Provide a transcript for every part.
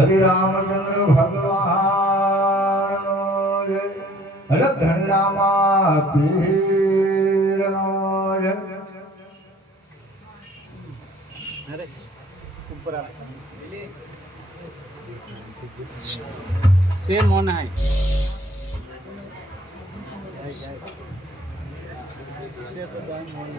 હરિ રામચંદ્ર ભગવાન જય હર ધણી રામા પીરનો જય अरे ऊपर आ सेम होना है से तो दाम होना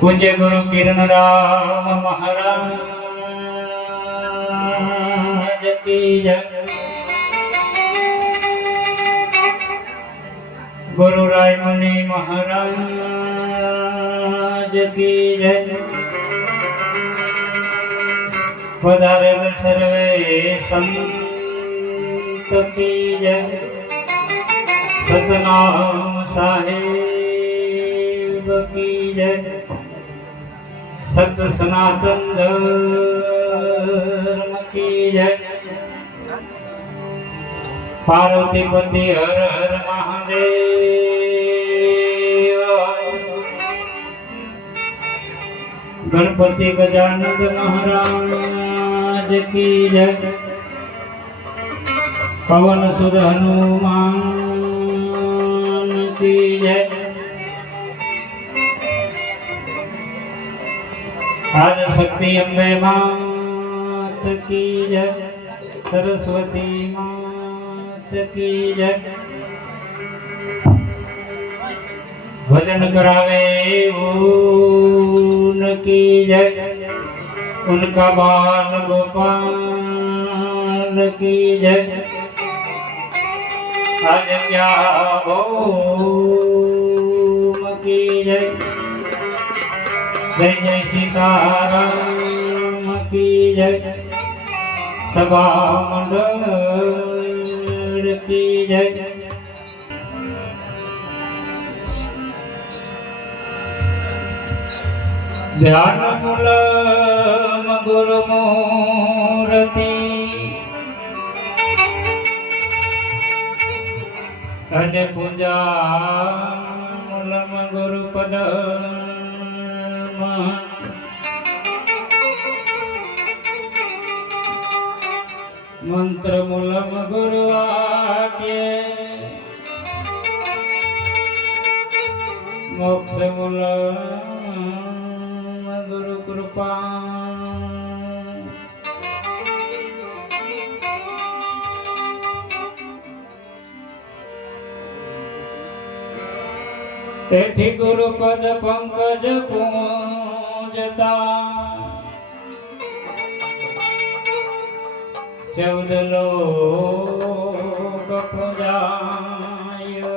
पूज्य गुरु किरण राम महाराज की जय। गुरु राय मुनि महाराज की जय। पधारेल सर्वे संत की जय। सतनाम साहिब की जय। सत्य सनातन धर्म की जय। पार्वती पति हर हर महादेव। गणपति गजानंद महाराज की जय। पवन सुत हनुमान की जय। आज शक्ति अम्बे मात की जय। सरस्वती मात की जय। भजन करावे उनकी जय। उनका बाल गोपाल की जय। आज क्या भौम की जय। जय जय सीताराम की जय। सभा मंडल की जय। ध्यान मूलम गुरु मूर्ति अने पूजा मूलम गुरु पदम मंत्र मूलम गुरु वाक्य मोक्ष मूलम गुरु कृपा। તેથી ગુરુ પદ પંકજ પૂજતા 14 લોક પૂજાય।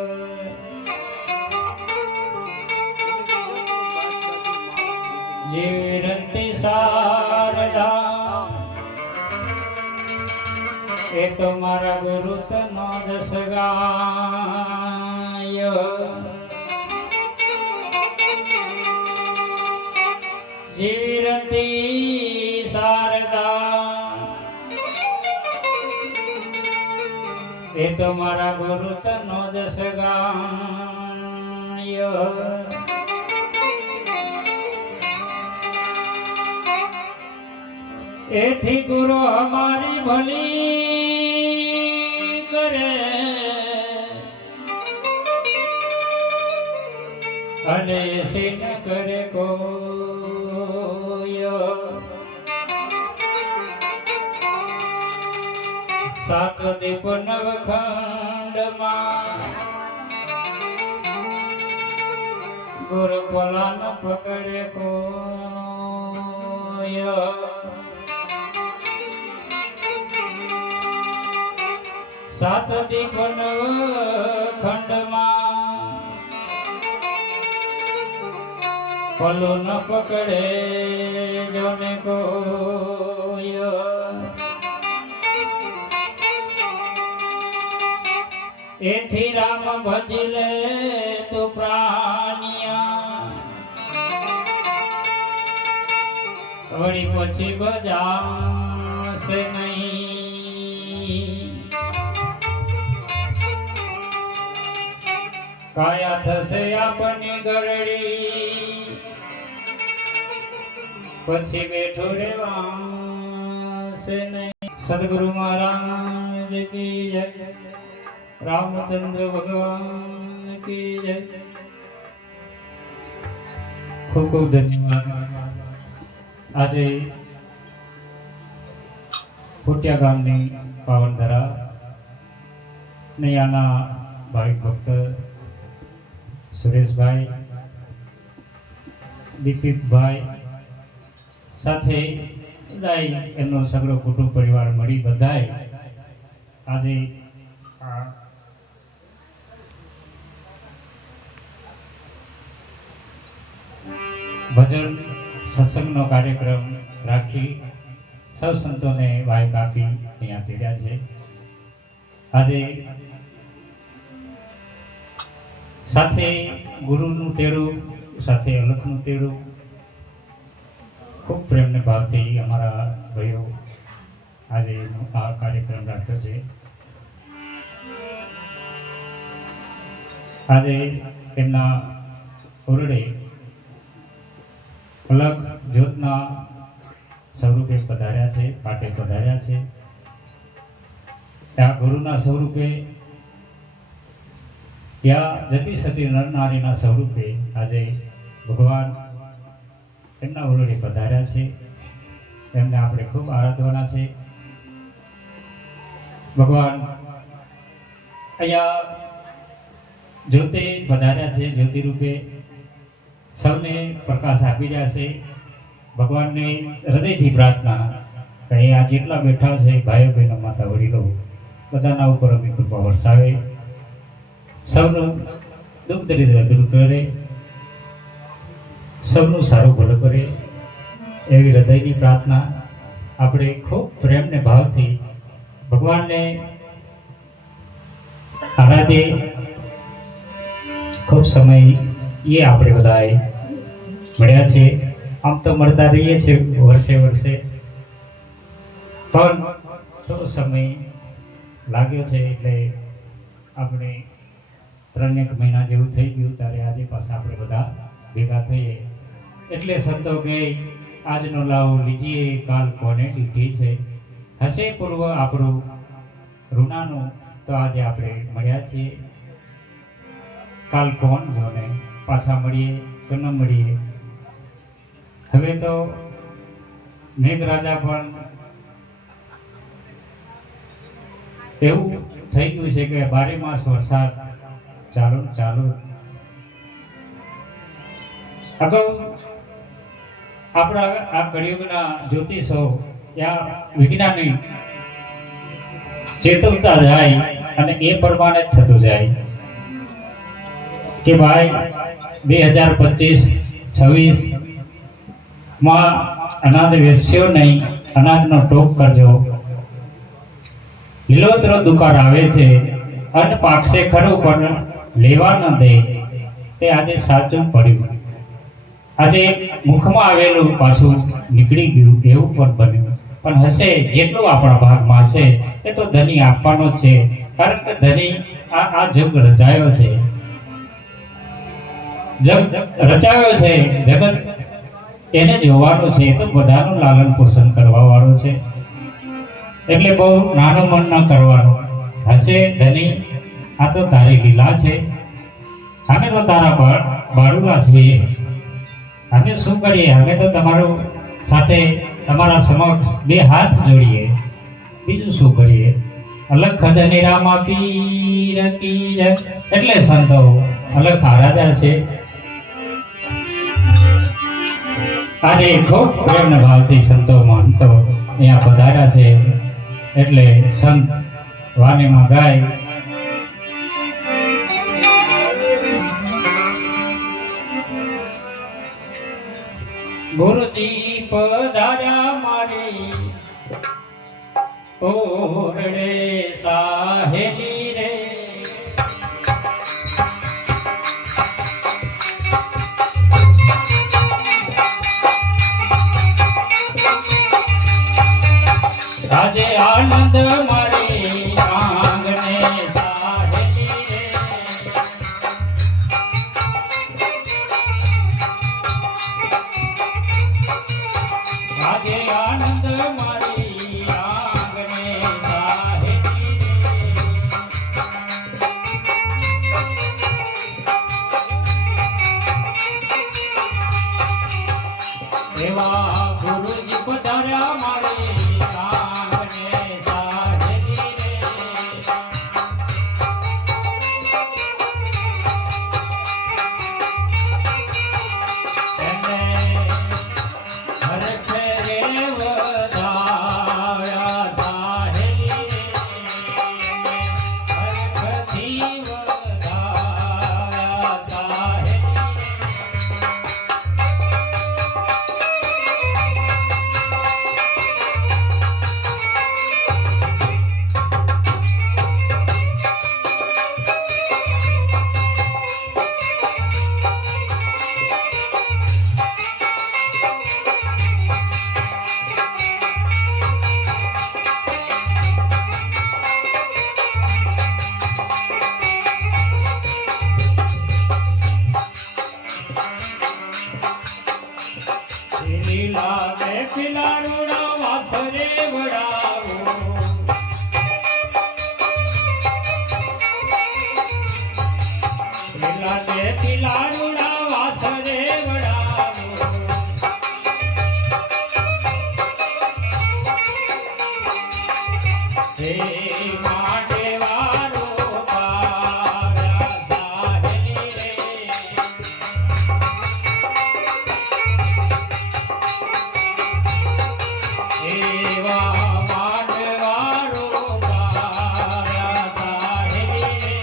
જીવરંતી શારદા એ તો મારા ગુરુ તનો જસ ગાય। જીવરંતી શારદા એ તો મારા ગુરુ તનો જસ ગાય। एथी गुरु हमारी भली करे अने ऐसी न करे कोई। सात दीप नवखंड मां गुरु पला न पकड़े कोई। सात दीप नवखंड मां पलो न पकड़े जोने कोई। એથી રામ ભજલે તું પ્રાણિયા વળી પછી બજાશે નહીં કાયા થશે આપની ગરડી પછી બેઠો રેવાશે નહીં સદગુરુ મહારાજ કી જય રામચંદ્ર ભગવાન કી જય ખૂબ ખૂબ ધન્યવાદ આજે ખોટિયા ગામની પાવન ધરા નૈયાના ભાવિક ભક્ત સુરેશભાઈ દીપિતભાઈ સાથે બધાય એમનો સગળો કુટુંબ પરિવાર મળી બધાય આજે ભજન સત્સંગનો કાર્યક્રમ રાખી સૌ સંતોને વાયક આપી અહીંયા તેડ્યા છે. આજે સાથે ગુરુનું તેડું સાથે અલખનું તેડું ખૂબ પ્રેમને ભાવથી અમારા ભાઈઓ આજે આ કાર્યક્રમ રાખ્યો છે. આજે એમના ઓરડે અલગ જ્યોતના સ્વરૂપે પધાર્યા છે, પાટે પધાર્યા છે. ત્યાં ગુરુના સ્વરૂપે ત્યાં જતી સતી નર નારીના સ્વરૂપે આજે ભગવાન એમના ઓરડે પધાર્યા છે. એમને આપણે ખૂબ આરાધવાના છે. ભગવાન અહીંયા જ્યોતે પધાર્યા છે, જ્યોતિ રૂપે સૌને પ્રકાશ આપી રહ્યા છે. ભગવાનને હૃદયથી પ્રાર્થના કે આ જેટલા બેઠા છે ભાઈઓ બહેનો માતા વડીલો બધાના ઉપર અમી કૃપા વરસાવે, સૌનું દુઃખ દરિદ્ર દૂર કરે, સૌનું સારું ભલું કરે એવી હૃદયની પ્રાર્થના આપણે ખૂબ પ્રેમને ભાવથી ભગવાનને આરાધે. ખૂબ સમય એ આપણે બધાએ મળ્યા છે. આમ તો મળતા રહીએ છીએ વર્ષે વર્ષે, પણ થોડો સમય લાગ્યો છે એટલે આપણે 3 મહિના જેવું થઈ ગયું ત્યારે આજે પાછા આપણે બધા ભેગા થઈએ. એટલે સંતો કે આજનો લાવો લીજીએ કાલ કોને દીધી છે, હશે પૂર્વ આપણું ઋણાનું. તો આજે આપણે મળ્યા છીએ, કાલ કોણ જોને પાછા મળીએ કે ન મળીએ. હવે તો મેઘરાજા પણ એવું થઈ ગયું છે કે 12 માસ વરસાદ ચાલુ ચાલુ. અગાઉ આપણા આ કળિયુગના જ્યોતિષો યા વિજ્ઞાની ચેતવતા જાય અને એ પ્રમાણે જ થતું જાય કે ભાઈ 2025-26 માં અનાજ વેચશો નહીં, અનાજનો ટોપ કરજો. લીલોતરો દુકાળ આવે છે, અન્ન પાકશે ખરું પણ લેવા ન દે. તે આજે સાચું પડ્યું. આજે મુખમાં આવેલું પાછું નીકળી ગયું એવું પણ બન્યું. પણ હશે જેટલું આપણા ભાગમાં હશે એ તો ધની આપવાનો જ છે, કારણ કે ધની આ જગ રચાયો છે, જગ રચાયો છે, જગત એને જોવાનું છે, તો બધાનું લાલન પોષણ કરવા વાળો છે. એટલે બહુ નાનું મન ન કરવાનું. હશે ધની આ તો તારી લીલા છે, અમે તો તારા બાળુલા છીએ, અમે શું કરીએ, અમે તો તમારું સાથે તમારા સમક્ષ 2 હાથ જોડીએ, બીજું શું કરીએ. અલખ ધની રામા પીર કી જય. એટલે સંતો અલખ આરાધ્યા છે. આજે ખૂબ પ્રેમના ભાવથી સંતો મહંતો અહીંયા પધાર્યા છે. એટલે સંત વાણીમાં ગાય ગુરુજી પધાર્યા મારી ઓરડે સાહેલી રે એવા ગુરુજી પધાર્યા મારી આંગણે સાહેલી રે. એને હરખે રે વધાવ્યા સાહેલી રે. હરખથી વધાવ્યા સાહેલી રે. લીલા ને ખિલાડુના વાસરે વડાવો. લીલા ને ખિલાડુના વાસરે વડાવો. હે માટે વારો પાવ્યા સાહેલી રે. એવા માનવારો પાવ્યા સાહેલી રે.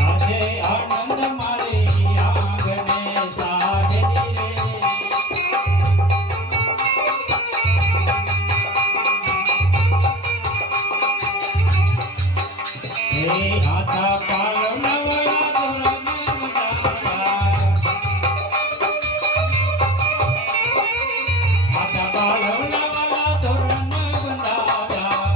આજે આનંદ મારી આંગણે સાહેલી રે. હે આતા પાલવના વડા તોરણ બંધાવ્યા. આતા પાલવના વડા તોરણ બંધાવ્યા.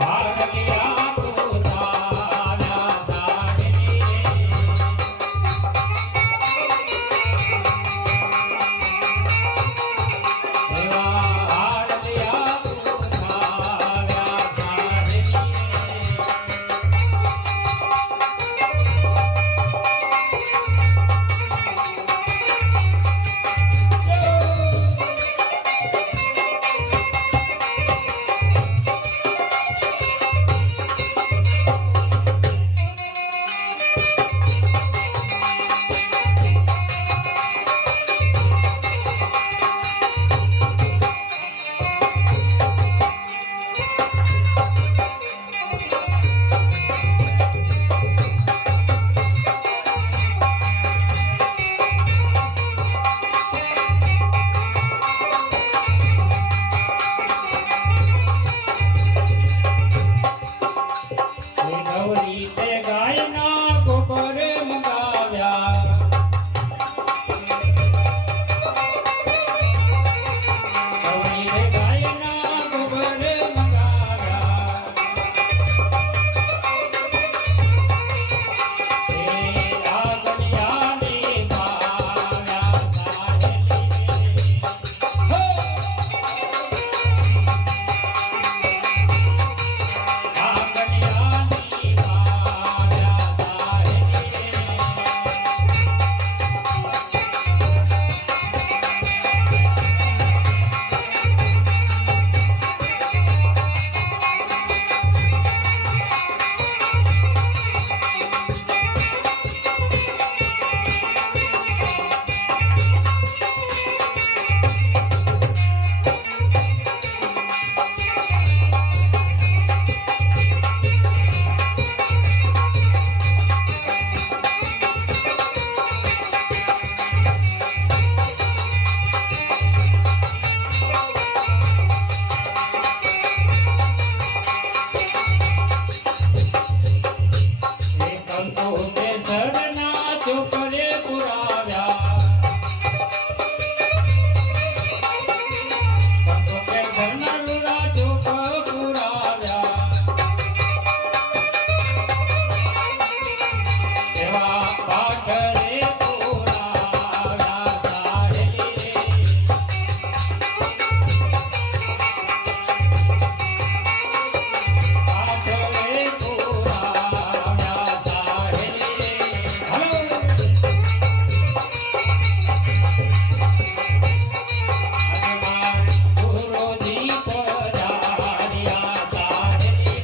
વારલિયા પોતાના સાહેલી રે. એવા વારલિયા પોતાના સાહેલી રે. ગુરુજી પધાર્યા સાહેરી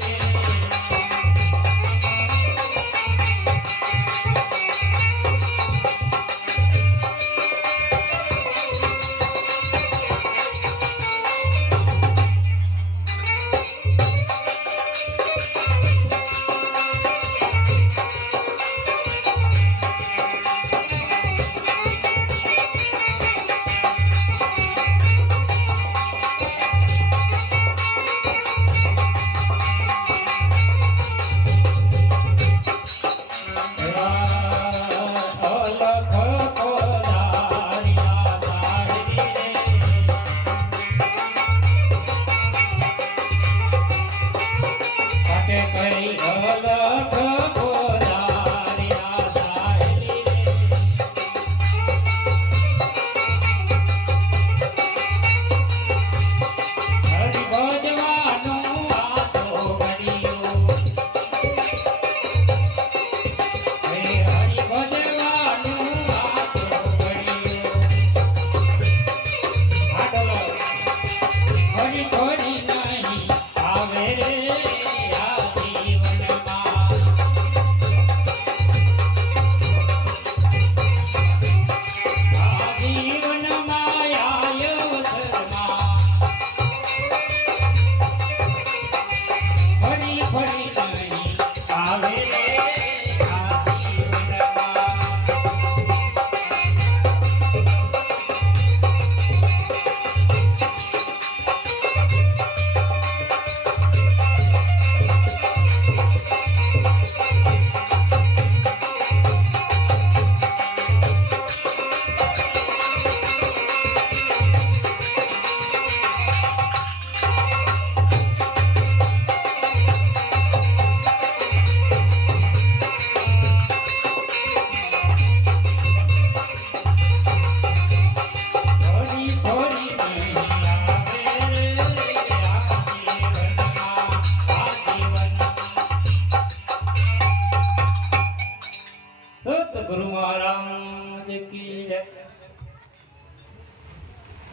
રે.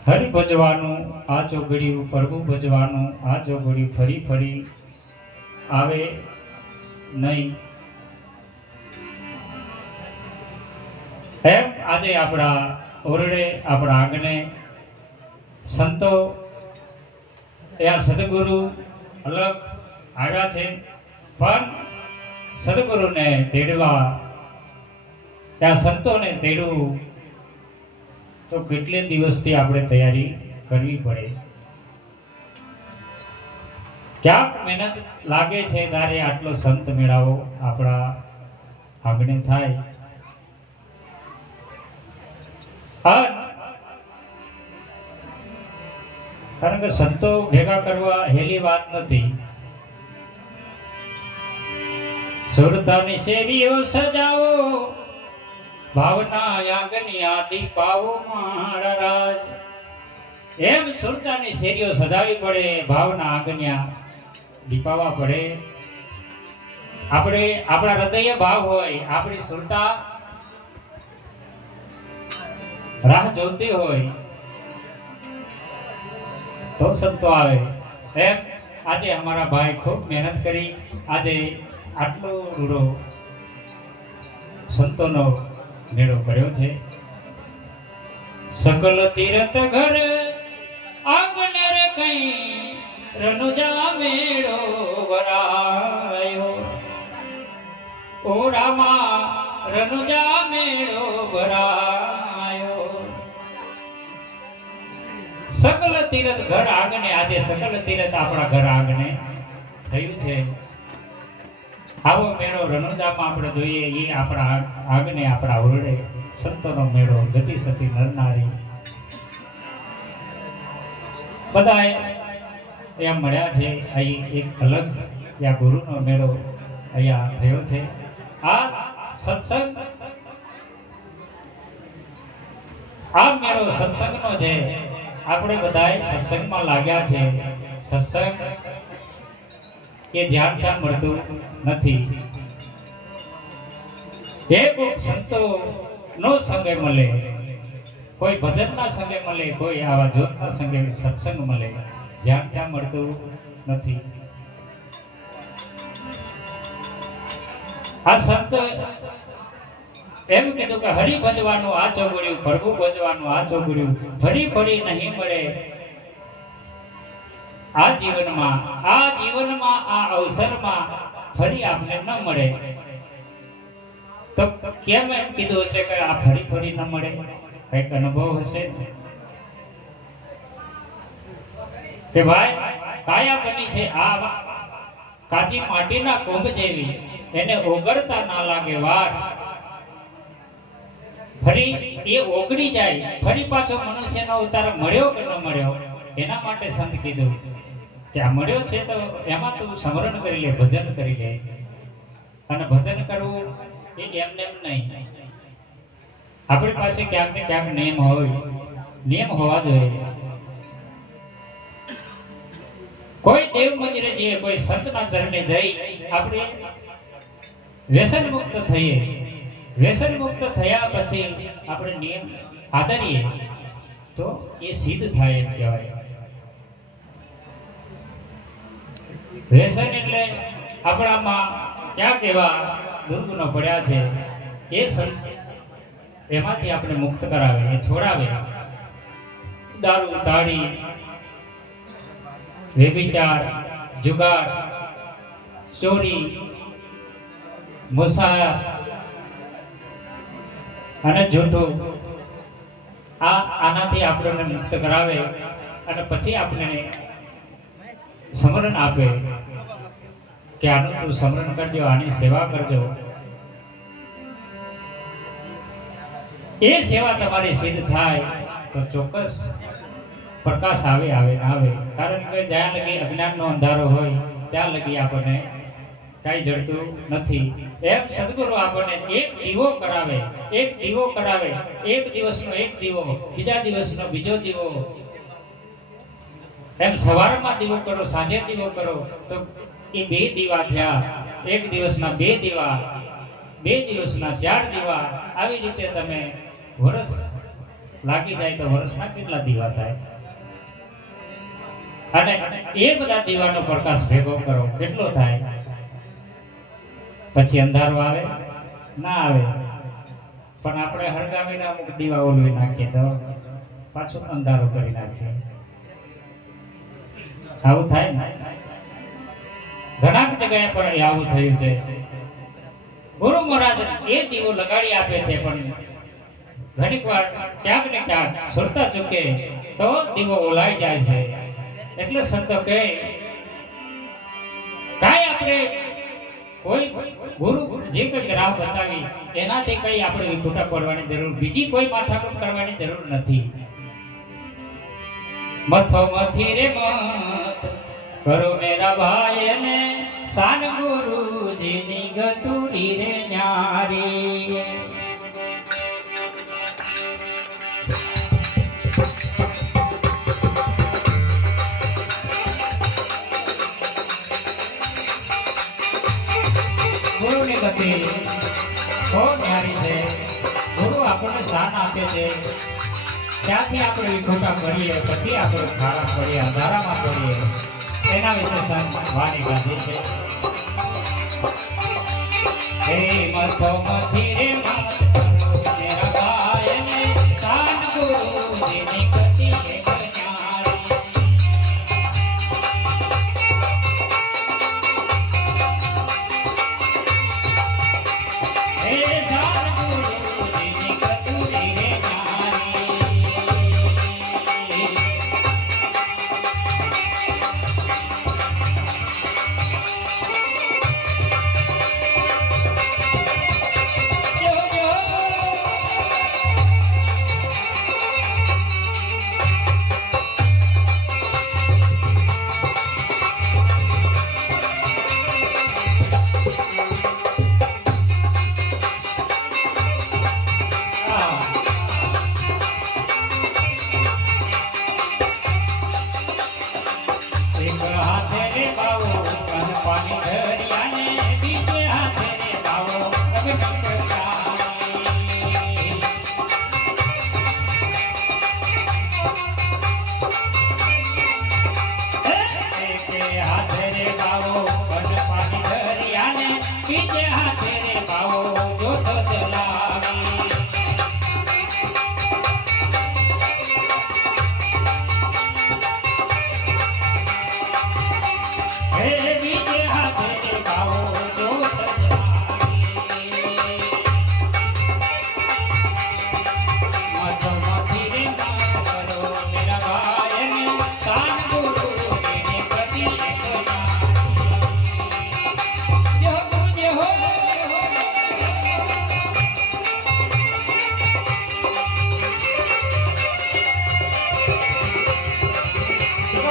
હરિ ભજવાનું આ ચોગડિયું, પ્રભુ ભજવાનું આ ચોગડિયું ફરી ફરી આવે નહીં. એમ આજે આપણા ઓરડે આપણા આંગણે સંતો ત્યાં સદગુરુ અલગ આવ્યા છે, પણ સદગુરુને તેડવા ત્યાં સંતોને તેડવું તો કેટલે દિવસથી આપણે તૈયારી કરવી પડે. ક્યાંક મહેનત લાગે છે ત્યારે આટલો સંત મેળાવો આપણા આંગણે થાય. કારણ કે સંતો ભેગા કરવા હેલી વાત નથી. સુરતાની શેરીઓ સજાવો, ભાવના આંગણી આદિ પાવો મારા રાજ. એમ સુરતાની શેરીઓ સજાવી પડે, ભાવના આંગણ્યા દીપાવા પડે. આપણે આપણા હૃદય ભાવ હોય, આપણી સુરતા રાહ જોતી હોય તો સંતો આવે. એમ આજે અમારા ભાઈ ખૂબ મહેનત કરી આજે આટલો રૂડો સંતોનો મેળો કર્યો છે. સકલ તીરથ ઘર આંગણે રે કઈ રનુજા મેળો ભરાયો. ઓરામાં રનુજા મેળો ભરાયો. સકલ તીરથ ઘર આંગણે, આજે સકલ તીરથ આપણા ઘર આંગણે થયું છે. આવો મેળો રણુજામાં આપણે જોઈએ, એ આપણા આંગણે આપણા ઓરડે સંતોનો મેળો, જતી સતી નરનારી બધા અહીંયા મળ્યા છે. અહીં એક અલગ આ ગુરુનો મેળો અહીંયા થયો છે. આ સત્સંગ, આ મેળો સત્સંગનો છે. આપણે બધા સત્સંગમાં લાગ્યા છે. સત્સંગ એ ધ્યાન કામ મળતું નથી. એક સંતો નો સંગે મળે કોઈ ભજનના સંગે મળે, કોઈ આવા જોતના સંગે સત્સંગ મળે, જ્યાં ત્યાં મળતું નથી. આ સંત એમ કીધું કે હરિ ભજવાનું આ ચોગડ્યું, પ્રભુ ભજવાનું આ ચોગડ્યું, ફરી ફરી નહીં મળે આ જીવનમાં, આ અવસરમાં ફરી આપને ન મળે. તો કેમ એમ કીધું હશે કે આ ફરી ફરી ન મળે? કઈક અનુભવ હશે કે ભાઈ કાયા બની છે આ કાચી માટીના કુંભ જેવી, એને ઓગળતા ના લાગે વાર. ફરી એ ઓગળી જાય, ફરી પાછો મનુષ્યનો અવતાર મળ્યો કે ન મળ્યો, એના માટે સંત કીધું કે આ મળ્યો છે તો એમાં તું સ્મરણ કરી લે, ભજન કરી લે. અને ભજન કરવું એ એમને એમ નહીં. આપણી પાસે ક્યાંક ને ક્યાંક નિયમ હોય, નિયમ હોવા જોઈએ. કોઈ દેવ મંદિરે જઈએ, કોઈ સંતના ચરણે જઈ આપણે વ્યસન મુક્ત થઈએ. વ્યસન મુક્ત થયા પછી આપણે નિયમ આદરીએ તો એ સિદ્ધ થાય એમ કહેવાય. વ્યસન એટલે આપણામાં ક્યાં કેવા દુર્ગુણો પડ્યા છે એ એમાંથી આપણે મુક્ત કરાવે, એ છોડાવે. દારૂ, તાળી, વ્યભિચાર, જુગાર, ચોરી, મુસાહર અને જૂઠું, આનાથી આપણને મુક્ત કરાવે અને પછી આપણે સ્મરણ આપે કે આનું તું સ્મરણ કરજો, આની સેવા કરજો. એ સેવા તમારી સિદ્ધ થાય તો ચોક્કસ પ્રકાશ આવે ના આવે. કારણ કે જ્યાં લગી અજ્ઞાનનો અંધારો હોય ત્યાં લગી આપણને કાંઈ જડતું નથી. એમ સદગુરુ આપણને એક દીવો કરાવે, એક દીવો કરાવે, એક દિવસનો એક દીવો, બીજા દિવસનો બીજો દીવો. એમ સવારમાં દીવો કરો, સાંજે દીવો કરો તો એ 2 દીવા થયા. એક દિવસના 2 દીવા, 2 દિવસના 4 દીવા. આવી રીતે તમે વર્ષ લાગી જાય તો વર્ષના કેટલા દીવા થાય? અને એ બધા દીવાનો પ્રકાશ ભેગો કરો, કેટલો થાય? પછી અંધારો આવે ના આવે? પણ આપણે હળગાવીને અમુક દીવા ઓલવી નાખીએ તો પાછું અંધારો કરી નાખીએ. આવું થાય ને? ઘણા જગ્યાએ પણ આવું થયું છે. ગુરુ મહારાજ એ દીવો લગાડી આપે છે, પણ ઘણીક વાર ક્યાંક ને ક્યાંક સુરતા ચૂકે તો દીવો ઓલાઈ જાય છે. એટલે સંતો કહે કાંઈ આપણે કોઈ ગુરુ જે કઈ રાહ બતાવી એનાથી કઈ આપણે વિખૂટા પડવાની જરૂર, બીજી કોઈ માથાકૂટ કરવાની જરૂર નથી. મથો મથી રે મત કરો મેરા ભાઈ ને સાન ગુરુજીની ગતુરી રે ન્યારી. ગુરુની ગતિ બહુ ન્યારી છે. ગુરુ આપણને શાન આપે છે, ત્યાંથી આપણે વિખોટા કરીએ, પછી આપણે ખારા પડીએ, અંધારામાં પડીએ. એના વિશે સંત વાણી ગાધી છે. હે મથો મથી રે મત કરો મેરા ભાઈ ને સાન ગુરુજીની ગતિ એક ન્યારી. હે સાન ગુરુજીની ગતુરી રે ન્યારી.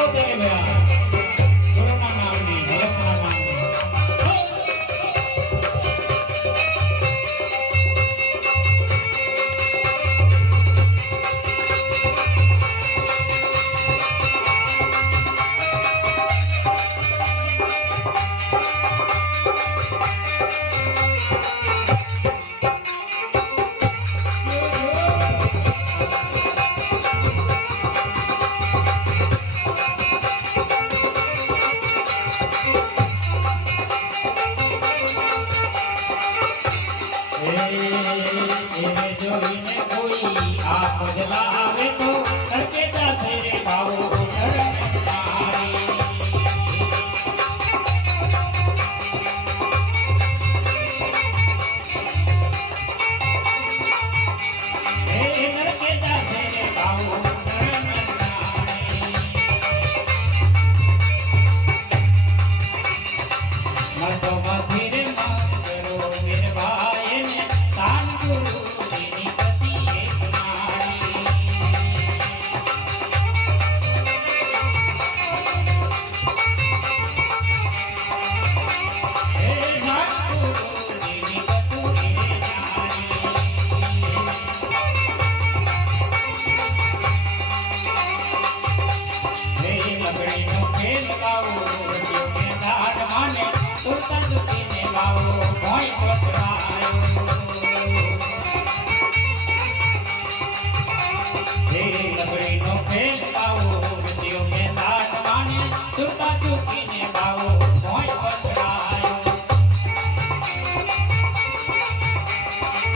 તેરે મેરા ગુરુના નામની હલકના નામની એને જોઈને કોઈ આ પગલા આવે તો સકેતા તેરે ભાવો ધરમનારી હે નરકેતા તેરે ભાવો ધરમનારી મતો મધીરે મત કરો મેરે ભાઈ ને તાન ગુરુ તેની પતિ એક નારી હે તાન ગુરુ તેની પતિ એક નારી હે લગડીનો ખેલ ગાવો રજ્યો કે દાઢ માને સુરતા ચૂકીને ગાવો ભોંય પથરાયો હે લગડીનો ખેલ ગાવો રજ્યો કે દાઢ માને સુરતા ચૂકીને ગાવો ભોંય પથરાયો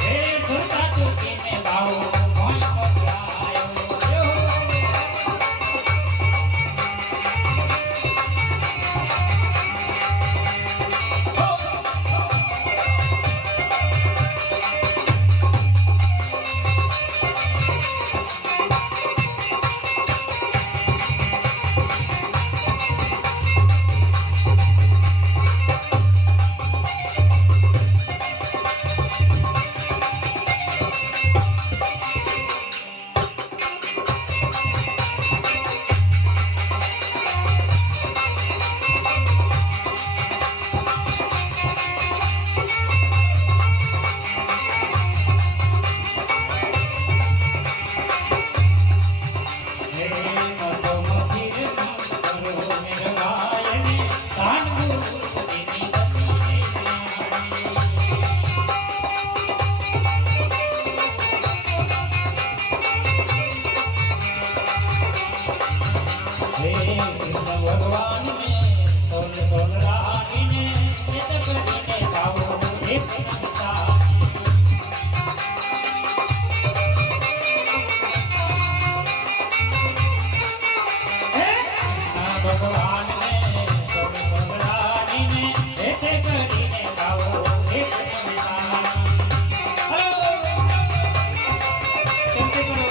હે સુરતા ચૂકીને ગાવો ભોંય પથરાયો ભગવાન ને સોન સોન રાખીને ચિત કરીને ગાવો એક સંતા ભગવાન ને સોન સોન રાખીને ચિત કરીને ગાવો એક સંતા હલો ચિંતા કરો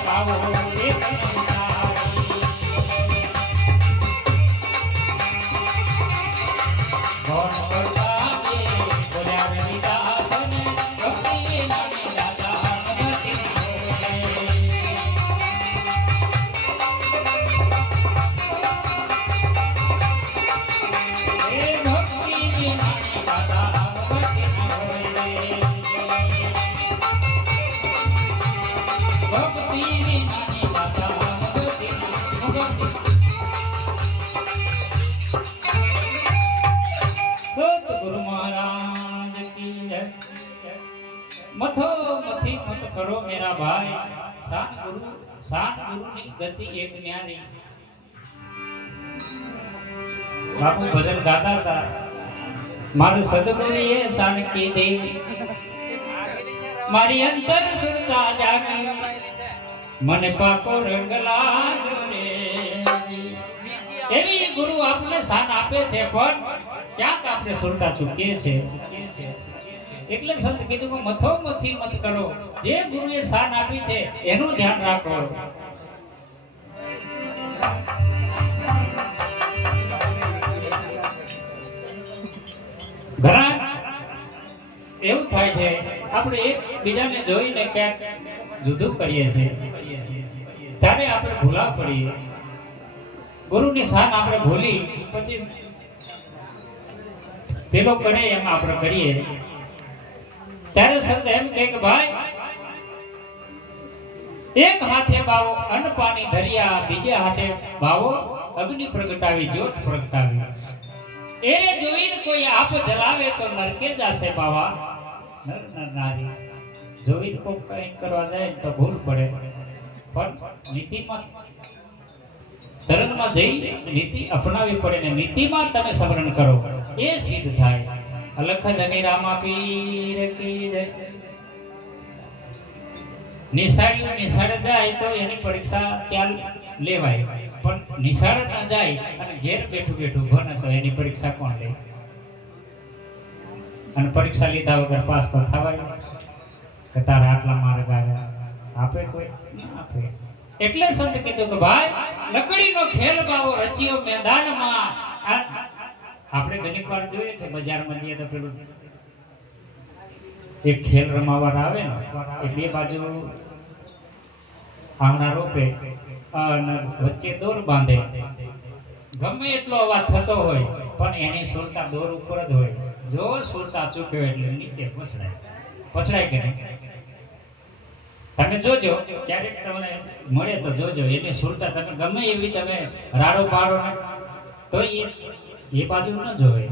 ગાવો એક સંતારી કોણ કરતા કે બોલ્યા રવિદાસને ભક્તિ નાની દાદા ભક્તિ હે ભક્તિ નાની દાદા ભક્તિ ભક્તિની નાની દાદા ભક્તિ સતગુરુ મહારાજ કી જય મથો મથી મત કરો મેરા ભાઈ સાત ગુરુની ગતિ એક ન્યારી બાપુ ભજન ગાતા હતા મારું સદગુરુએ શાન કીધી મારી અંતર સુરતા જાગી મને પાકો રંગ લાગ્યો રે એવી ગુરુ આપને શાન આપે છે પણ ક્યાંક આપણે સુરતા ચૂકીએ છે એટલે સંત કીધું કે મથો મથી મત કરો જે ગુરુએ શાન આપી છે એનું ધ્યાન રાખો ઘણા એવું થાય છે આપણે એક બીજાને જોઈને ક્યાંક જુદું કરીએ છીએ ત્યારે આપણે ભૂલા પડીએ. ગુરુની શાન આપણે ભૂલી પછી પેલો કરે એમ આપણે કરીએ. ત્યારે સંત એમ કહે કે ભાઈ એક હાથે બાવો અન્ન પાણી ધર્યા, બીજે હાથે બાવો અગ્નિ પ્રગટાવી, જ્યોત પ્રગટાવી. એને જોઈને કોઈ આપ જલાવે તો નરકે જાશે બાવા. નર નર નારી જોઈને કોઈ કંઈક કરવા જાય તો ભૂલ પડે, પણ નીતિમાં ચરણમાં જઈ નીતિ અપનાવી પડે ને નીતિમાં તમે સ્મરણ કરો એ સિદ્ધ થાય. અલખ ધની રામા પીર કી જય. નિશાળીઓ નિશાળે જાય તો એની પરીક્ષા ત્યાં લેવાય, પણ નિશાળે ન જાય અને ઘેર બેઠું બેઠું ભણે તો એની પરીક્ષા કોણ લે? અને પરીક્ષા લીધા વગર પાસ તો થવાય કે તારે આટલા માર્ક આવ્યા આપે કોઈ ના આપે. એટલે સંત કીધું કે ભાઈ લકડીનો ખેલ બાવો રચ્યો મેદાનમાં. આપણે ઘણી વાર જોઈએ છે બજારમાં જઈએ તો પેલું એક ખેલ રમાવા આવે ને એ બે બાજુ આંગણા રોપે અને વચ્ચે દોર બાંધે. ગમે એટલો અવાજ થતો હોય પણ એની સુરતા દોર ઉપર જ હોય. જો સુરતા ચૂક્યો એટલે નીચે પછડાય કે નહીં? તમે જોજો ક્યારેક તમને મળે તો જોજો એની સુરતા તમે ગમે એવી તમે રાડો પાડો તો એ બાજુ ન જોવે.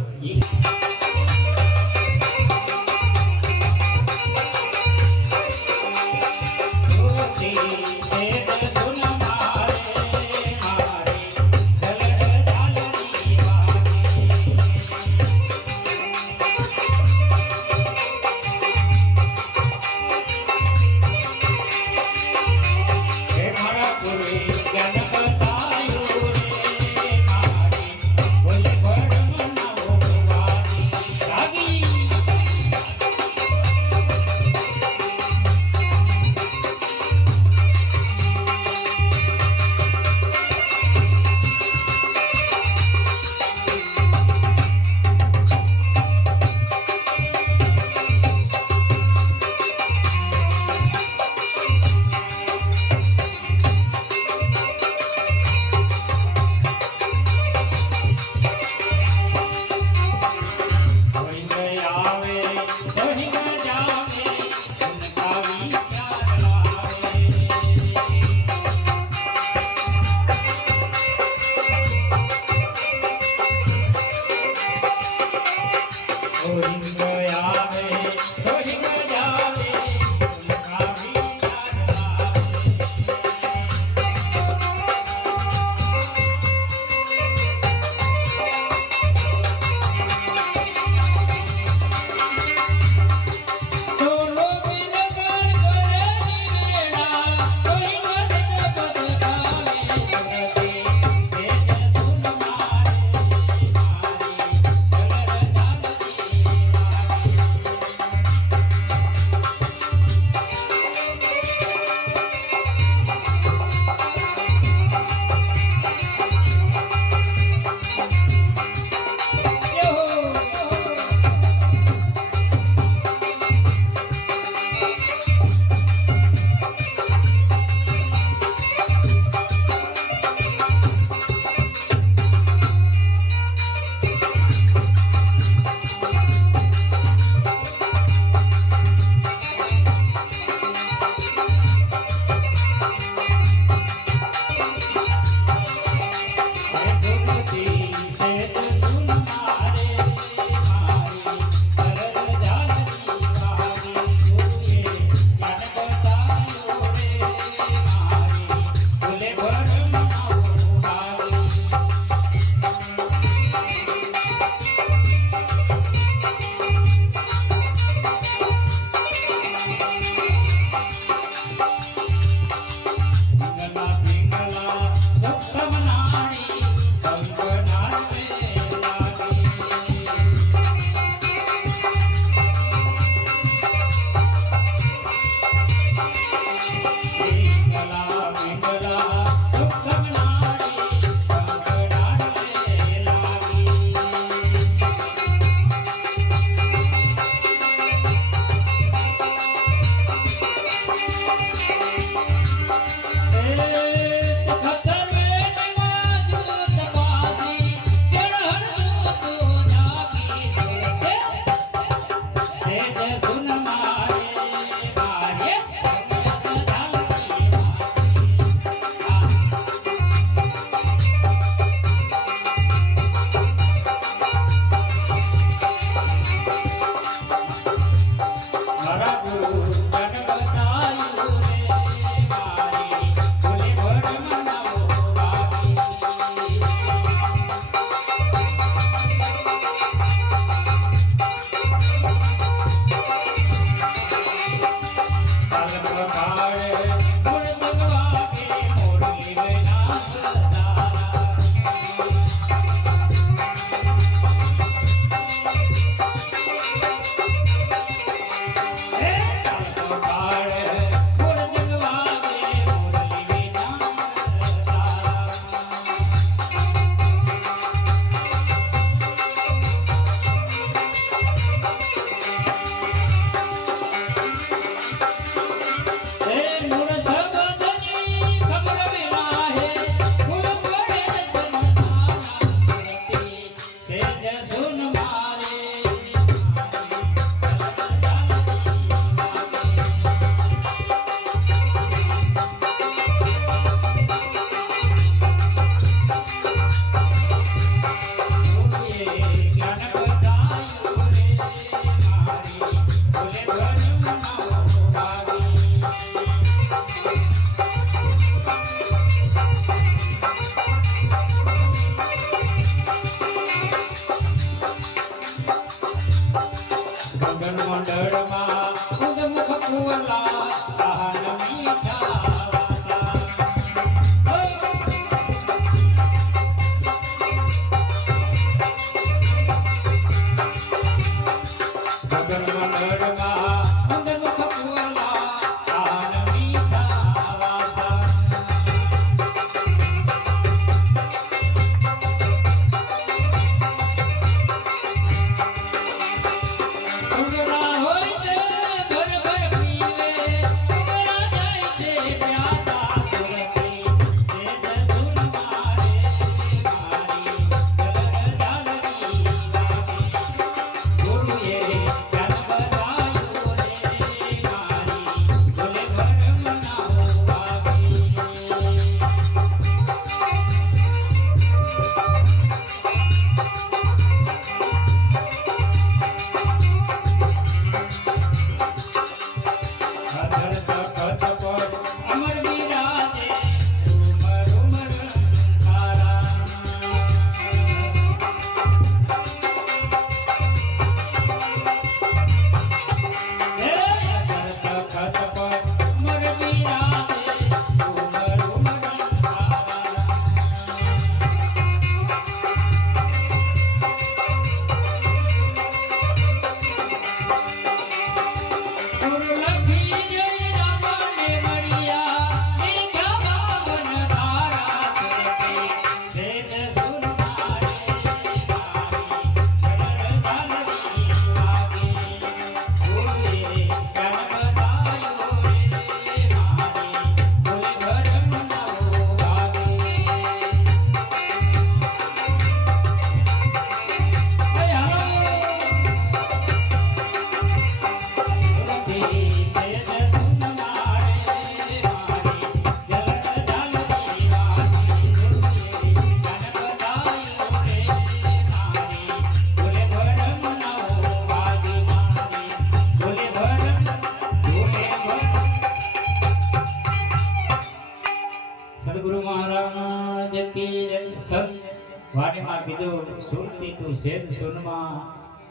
વાણીમાં કીધું સુરતી તું સેજ સુનમાં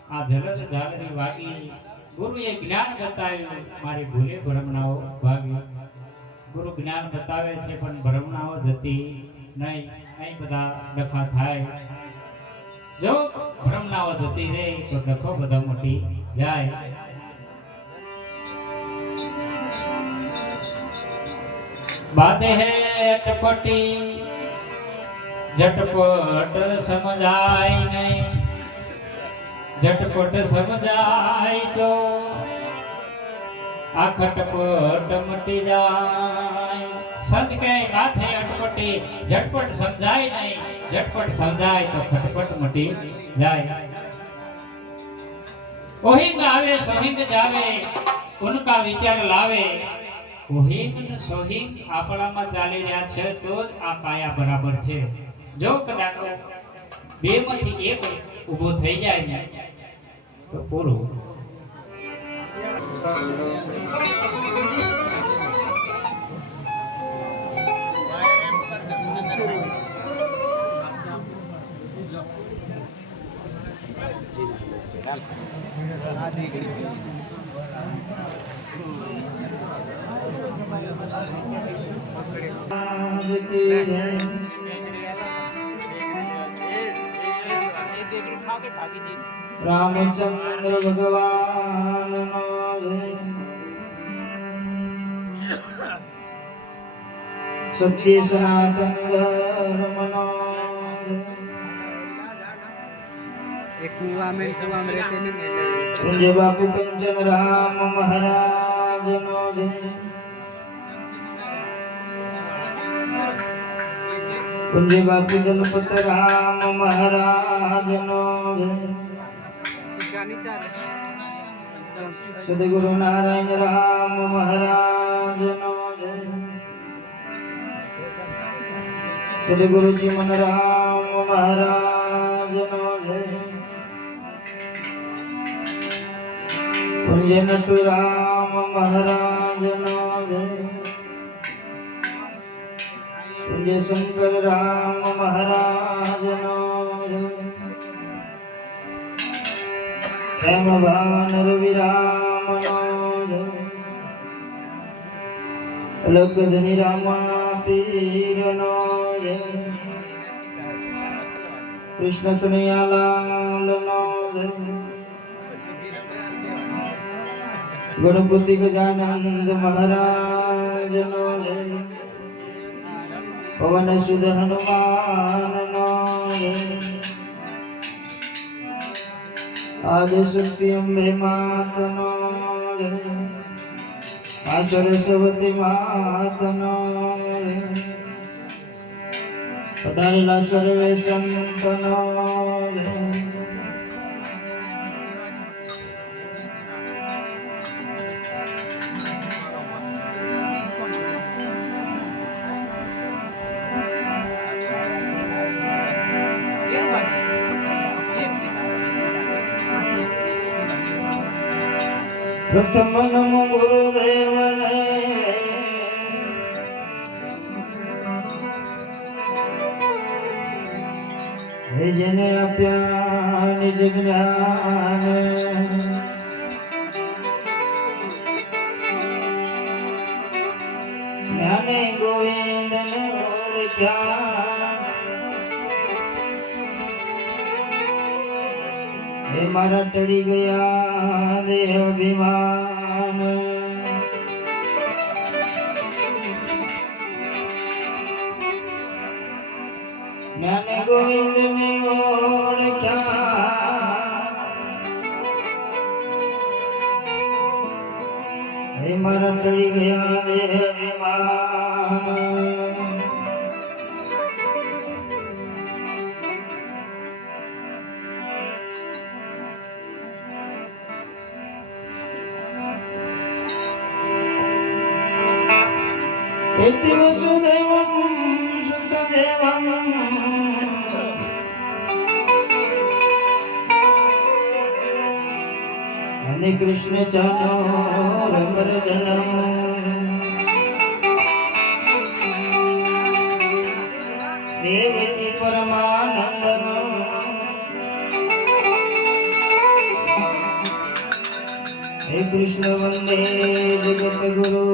આ ઝલક ઝાલરી વાગી ગુરુએ જ્ઞાન બતાવ્યું મારી ભૂલે ભ્રમણાઓ ભાગી ગુરુ જ્ઞાન બતાવે છે પણ ભ્રમણાઓ જતી નહીં અહીં બધા ડખા થાય જો ભ્રમણાઓ જતી રહે તો ડખો બધા મોટી જાય બાતે હે ટપટી झटपट समझाई नहीं झटपट समझाई तो आ खटपट मटी जाए संत के माथे अटपटी झटपट समझाई नहीं झटपट समझाए तो खटपट मटी जाए ओहिंग आवे सोहिंग जावे उनका विचार लावे ओहिंग न सोहिंग आपणाમાં ચાલી રહ્યા છે તો જ આ કાયા બરાબર છે જો કદાચ બે માંથી એક ઊભો થઈ જાય ને તો પૂરું રામચંદ્ર ભગવાન નો સત્ય સનાતન ધર્મ નો એક કુવામાં રહેશે ને પૂજ્ય બાપુ કંચન રામ મહારાજ નો પૂજ્ય બાપુ દલપત રામ મહારાજ નો શિકાની ચાલે સદગુરુ નારાયણ રામ મહારાજ નો સદગુરુ ચિમન રામ મહારાજ નો પૂજ્ય નટુ રામ મહારાજ નો પૂજ્ય શંકર રામ મહારાજ નો હેમ ભાન રવિ રામ નો લખધની રામા પીર નો કૃષ્ણ કનૈયાલાલ નો ગણપતિ ગજાનંદ મહારાજ નો પવન સુધ હનુમાન નો આદિ શક્તિ અંબે માત નો આ સરસ્વતી માત નો પધારેલા સર્વે સંત નો પ્રથમ નમો ગુરુદેવને હે જેને આપ્યા નિજ જ્ઞાન જ્ઞાને ગોવિંદ ઓળખ્યા હે મારા ટળી ગયા દેહ અભિમાન જ્ઞાને ગોવિંદ ને ઓળખ્યા હે મારા ટળી ગયા દેહ અભિમાન इति वसुदेवं सुतदेवं हरे कृष्ण चानोरमरदनं देवकी परमानन्दनं हे कृष्ण वन्दे जगद्गुरु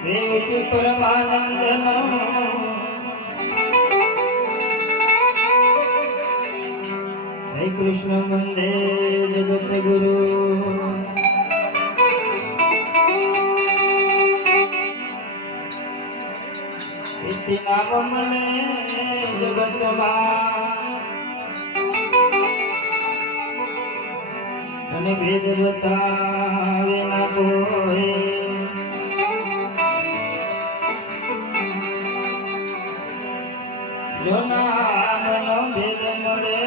देवकी परमानंदनं हे कृष्ण वंदे जगद्गुरु इति नाम मने जगतમાં અને ભેદ બતાવે ના કોઈ જો નામનો ભેદ મળે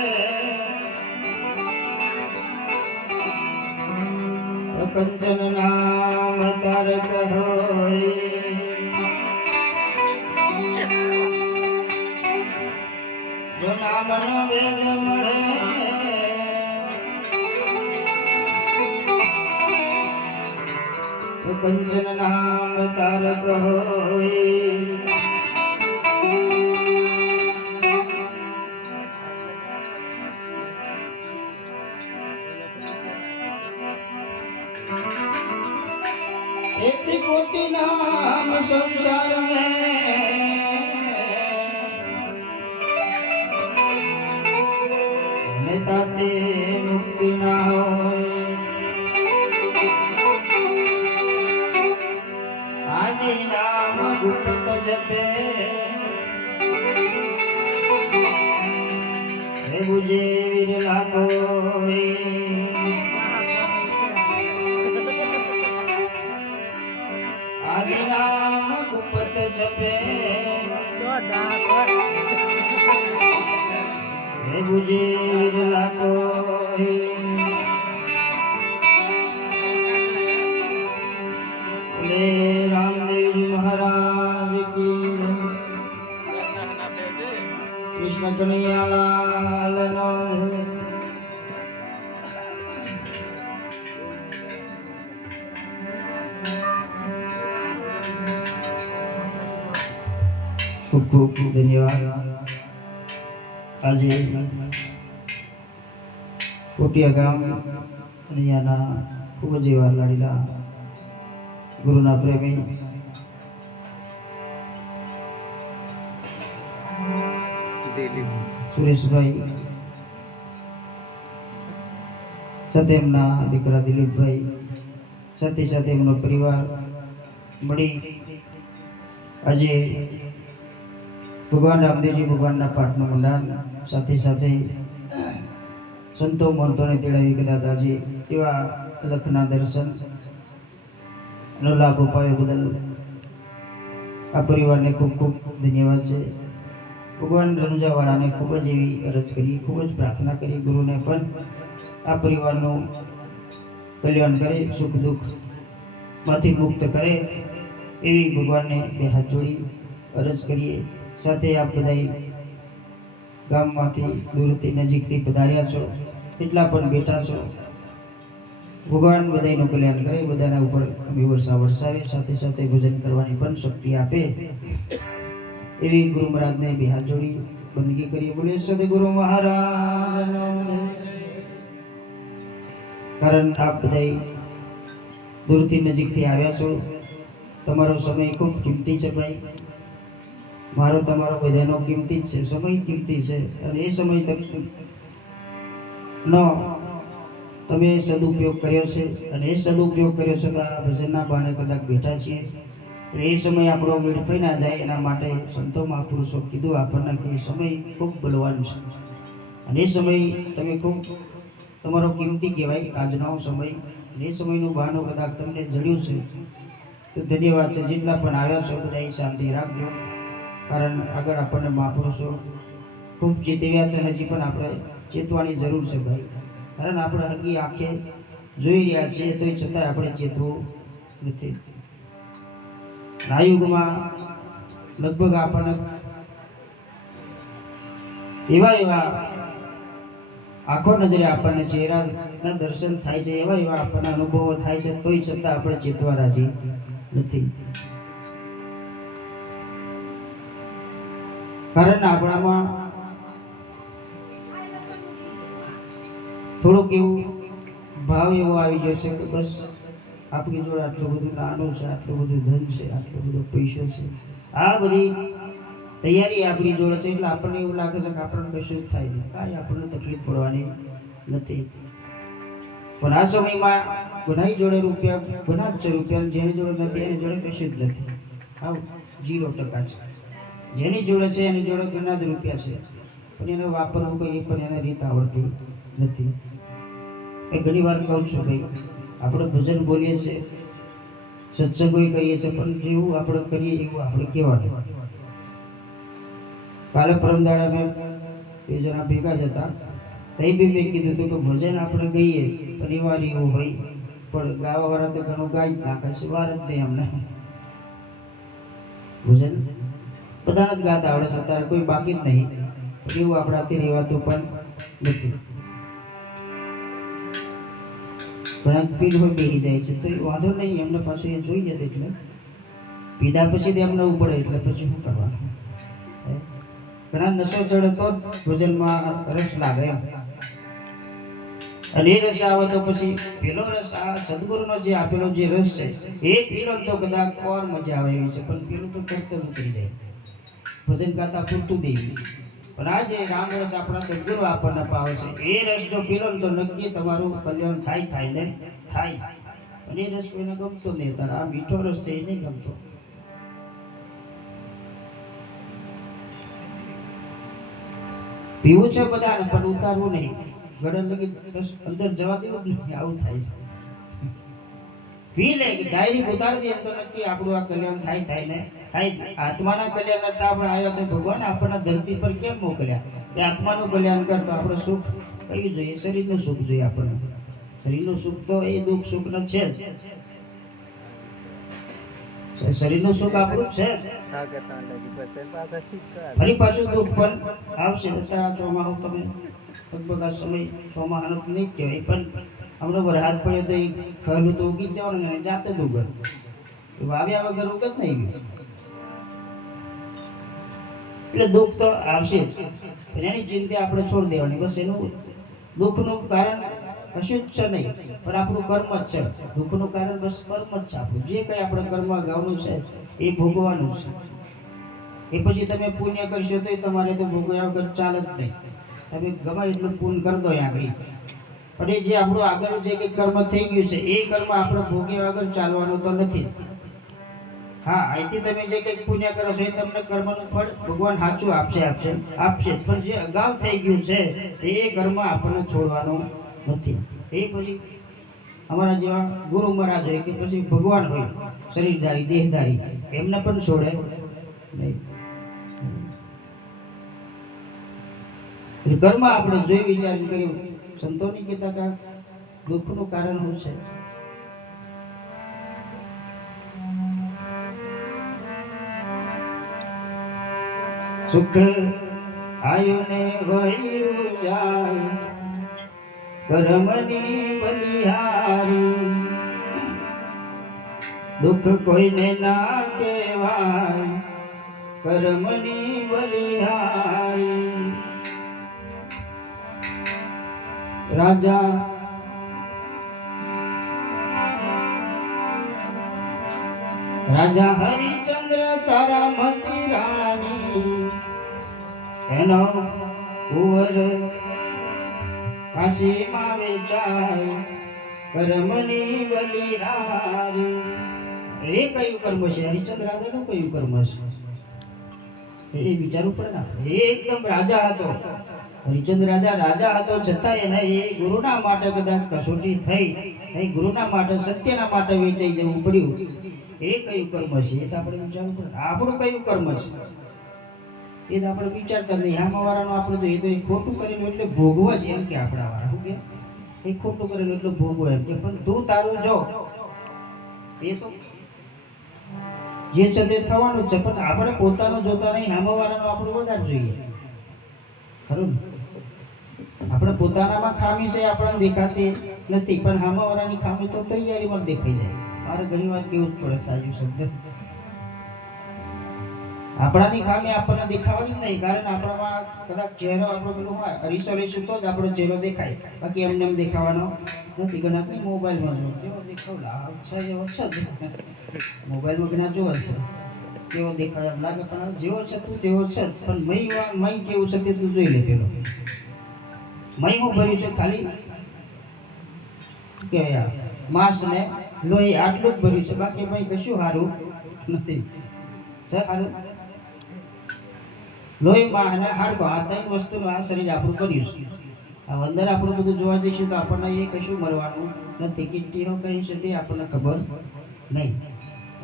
તો કંચન નામ તારક હોય જો નામનો જ્ઞાન વેદ મળે તો કંચન નામ તારક હોય एक कोटि नाम संसार में ताते मुक्ति ना होय आदि नाम गुप्त जपे हे बुझे विरला कोई आदि नाम गुप्त जपे हे बुझे विरला कोई बोले रामदेव जी महाराज की कृष्ण कन्हैया लाल नो खूब खूब धन्यवाद आज कोटिया गाम અહીંયાના ખૂબ જ એવા લાડીલા ગુરુના પ્રેમી સુરેશભાઈ સાથે એમના દીકરા દિલીપભાઈ સાથે સાથે એમનો પરિવાર મળી આજે ભગવાન રામદેવજી ભગવાનના પાઠનું મંડાણ સાથે સાથે સંતો મહંતોને તેડાવી કદાચ આજે એવા લખના દર્શન નો લાભ અપાવ્યો બદલ આ પરિવારને ખૂબ ખૂબ ધન્યવાદ છે. ભગવાન રણુજાવાળાને ખૂબ જ એવી અરજ કરી, ખૂબ જ પ્રાર્થના કરી ગુરુને પણ આ પરિવારનું કલ્યાણ કરે, સુખ દુઃખમાંથી મુક્ત કરે એવી ભગવાનને બે હાથ જોડી અરજ કરીએ. સાથે આપ બધા ગામમાંથી દૂરથી નજીકથી પધાર્યા છો, એટલા પણ બેઠા છો. ભગવાન બધાનું કલ્યાણ કરે, બધાના ઉપર વર્ષા વરસાવે, સાથે સાથે ભજન કરવાની પણ શક્તિ આપે એવી ગુરુ મહારાજને બે હાથ જોડી બંદગી કરીએ. બોલે સદગુરુ મહારાજનો. કારણ આપ બધા દૂરથી નજીકથી આવ્યા છો, તમારો સમય ખૂબ કિંમતી છે ભાઈ. મારો તમારો બધાનો કિંમતી છે, સમય કિંમતી છે, અને એ સમય તક નો તમે સદુપયોગ કર્યો છે, અને એ સદુપયોગ કર્યો છે તો આ ભજનના બહાને કદાચ બેઠા છીએ. એ સમય આપણો વેડફાઈ ના જાય એના માટે સંતો મહાપુરુષો કીધું આપણને કે સમય ખૂબ બલવાન છે, અને એ સમય તમે ખૂબ તમારો કિંમતી કહેવાય આજનો સમય. એ સમયનું બહાનું કદાચ તમને જડ્યું છે તો ધન્યવાદ છે. જેટલા પણ આવ્યા છો બધા શાંતિ રાખજો, કારણ આગળ આપણને મહાપુરુષો ખૂબ ચેતવ્યા છે, હજી પણ આપણે ચેતવાની જરૂર છે ભાઈ. કારણ આપણે હગી આંખે જોઈ રહ્યા છીએ તો છતાં આપણે ચેતવું નથી. આ યુગમાં લગભગ આપણને એવા આંખો નજરે આપણને ચહેરાના દર્શન થાય છે, એવા આપણને અનુભવો થાય છે, તોય છતાં આપણે ચેતવા રાજી નથી. કારણ આપણામાં થોડુંક એવું ભાવ એવો આવી ગયો છે કે બસ આપણી જોડે આટલું બધું નાનું છે, આટલું બધું ધન છે, આટલો બધો પૈસો છે, આ બધી તૈયારી આપણી જોડે છે, એટલે આપણને એવું લાગે છે કે આપણને કશું જ થાય નહીં, કાંઈ આપણને તકલીફ પડવાની નથી. પણ આ સમયમાં ઘણા જોડે રૂપિયા, ઘણા જ રૂપિયા, જેની જોડે નથી એની જોડે કશું જ નથી. આવ 0% છે. જેની જોડે છે એની જોડે ઘણા જ રૂપિયા છે, પણ એને વાપરવું કોઈ એ પણ એને રીત આવડતી નથી. એ ઘણી વાર કહું છું ભાઈ, આપણે ભજન બોલીએ છીએ, સત્સંગો કરીએ છીએ, પણ જેવું આપણે કરીએ એવું આપણે કહેવાનું. કાલે પરમ દાડા મેં 2 જણા ભેગા જ હતા, તઈ બી મેં કીધું હતું કે ભજન આપણે ગઈએ પણ એ વાર એવું હોય, પણ ગાવાવાળા તો ઘણું ગાઈ જ નાખે છે, વાર જ નહીં અમને. ભજન બધાને જ ગાતા આવડે છે, અત્યારે કોઈ બાકી જ નહીં. એવું આપણાથી રહેવાતું પણ નથી. ઘણા પીન હોય બેસી જાય છે તો એ વાંધો નહીં, એમને પાછું એ જોઈ જશે એટલે પીધા પછી તો એમને ઉપડે એટલે પછી શું કરવાનું. ઘણા નશો ચડે તો જ ભોજનમાં રસ લાગે એમ, અને એ રસ આવે તો પછી પેલો રસ આ સદગુરુનો જે આપેલો જે રસ છે એ પીલો તો કદાચ ઓર મજા આવે એવી છે, પણ પેલું તો તરત જ ઉતરી જાય, ભજન ગાતા પૂરતું દેવી. પણ આ જે રામ રસ આપણા સદગુરુ આપણને પાવે છે એ રસ જો પીલો ને તો નક્કી તમારું કલ્યાણ થાય ને થાય. અને એ રસ કોઈને ગમતો નહીં, તારે આ મીઠો રસ છે એ નહીં ગમતો. પીવું છે બધાને પણ ઉતારવું નહીં, ગળે લગી અંદર જવા દેવું જ નહીં, આવું થાય છે. પી લે કે ડાયરેક્ટ ઉતારી દે તો નક્કી આપણું આ કલ્યાણ થાય ને થાય. આત્માના કલ્યાણ કરતા આપણે આવ્યા છે ભગવાન આપણને ધરતી પર કેમ મોકલ્યા કે આત્માનું કલ્યાણ કરતો આપણે સુખ કયું જોઈએ, શરીરનું સુખ જોઈએ આપણને. શરીરનું સુખ તો એ દુઃખ સુખ નો છે જ, શરીરનું સુખ આપણું છે. ફરી પાછું દુઃખ પણ આવશે. અત્યારે ચોમાસું તમે લગભગ આ સમય ચોમાસાનો તો નહીં કહેવાય, પણ હમણાં વરસાદ પડ્યો તો એ ખરું તો ઉગી જવાનું ને જાતે જ ઉગત, વાવ્યા વગર ઉગત નહીં. એટલે દુઃખ તો આવશે જ, પણ એની ચિંતા આપણે છોડી દેવાની. બસ એનું દુઃખનું કારણ કશું જ છે નહીં, પણ આપણું કર્મ જ છે. દુઃખનું કારણ બસ કર્મ જ છે આપણું. જે કંઈ આપણે કર્મ અગાઉનું છે એ ભોગવાનું છે. એ પછી તમે પુણ્ય કરશો તો તમારે તો ભોગવ્યા વગર ચાલે જ નહીં. તમે ગમે એટલું પુણ્ય કરી દો આગળ, પણ એ જે આપણું આગળ જે કંઈ કર્મ થઈ ગયું છે એ કર્મ આપણે ભોગ્યા વગર ચાલવાનું તો નથી. હા, અહીંથી તમે જે કંઈક પુણ્ય કરો છો એ તમને કર્મનું ફળ ભગવાન સાચું આપશે, પણ જે અગાઉ થઈ ગયું છે એ કર્મ આપણને છોડવાનું નથી. એ પછી અમારા જેવા ગુરુ મહારાજ હોય કે પછી ભગવાન હોય શરીરધારી દેહધારી, એમને પણ છોડે નહીં. કર્મ આપણે જોઈ વિચારી કર્યું. સંતોની કહેતા કે દુઃખનું કારણ શું છે? સુખ આયુ ને વયું જાય કર્મની બલિહારી, દુઃખ કોઈને ના કહેવાય કર્મની બલિહારી. રાજા હરિચંદ્ર તારામતી રાણી, એનો કુંવર કાશીમાં વેચાય કર્મની બલિહારી. એ કયું કર્મ છે? હરિચંદ્ર રાજાનું કયું કર્મ છે એ વિચારવું પડે ને. એ એકદમ રાજા હતો, હરિચંદ્ર રાજા હતો, છતાં એને એ ગુરુના માટે કદાચ કસોટી થઈ નહીં, ગુરુના માટે સત્યના માટે વેચાઈ જવું પડ્યું. એ કયું કર્મ છે એ તો આપણે વિચારવું પડે. આપણું કયું કર્મ છે એ તો આપણે વિચારતા નહીં. આમાં આપણે જોઈએ તો એ ખોટું કરેલું એટલે ભોગવા જ એમ કે આપણા વાળા શું કે એ ખોટું કરેલું એટલે ભોગવો એમ કે, પણ તું તારું જો એ તો જે છે તે થવાનું છે, પણ આપણે પોતાનું જોતા નહીં, સામેવાળાનું આપણું વધારે જોઈએ. ખરું ને? આપણે પોતાનામાં ખામી છે આપણને દેખાતી નથી, પણ સામેવાળાની ખામી તો તૈયારીમાં દેખાઈ જાય. મારે ઘણી વાર કેવું જ પડે સાચું શબ્દ, આપણાની ખામી આપણને દેખાવાની જ નહીં, કારણ આપણામાં કદાચ ચહેરો આપણો પેલું હોય, અરીસો લઈશું તો જ આપણો ચહેરો દેખાય, બાકી એમને એમ દેખાવાનો નથી. ઘણા મોબાઈલમાં જો કેવો દેખાવ છે એવો છે જ, મોબાઈલમાં ઘણા જોવે છે કેવો દેખાય એમ લાગે, પણ જેવો છે તું તેવો છે જ. પણ મય કેવું છે તે તું જોઈ લે. પેલો મય હું ભર્યું છે ખાલી કે માંસ ને લોહી, આટલું જ ભર્યું છે, બાકી મય કશું સારું નથી. સારું લોહીમાં અને હાડકો, આ ત્રણ વસ્તુનું આ શરીર આપણું કર્યું છે. આ અંદર આપણું બધું જોવા જઈશું તો આપણને એ કશું મળવાનું નથી. કિટ્ટીનો કઈ છે તે આપણને ખબર નહીં.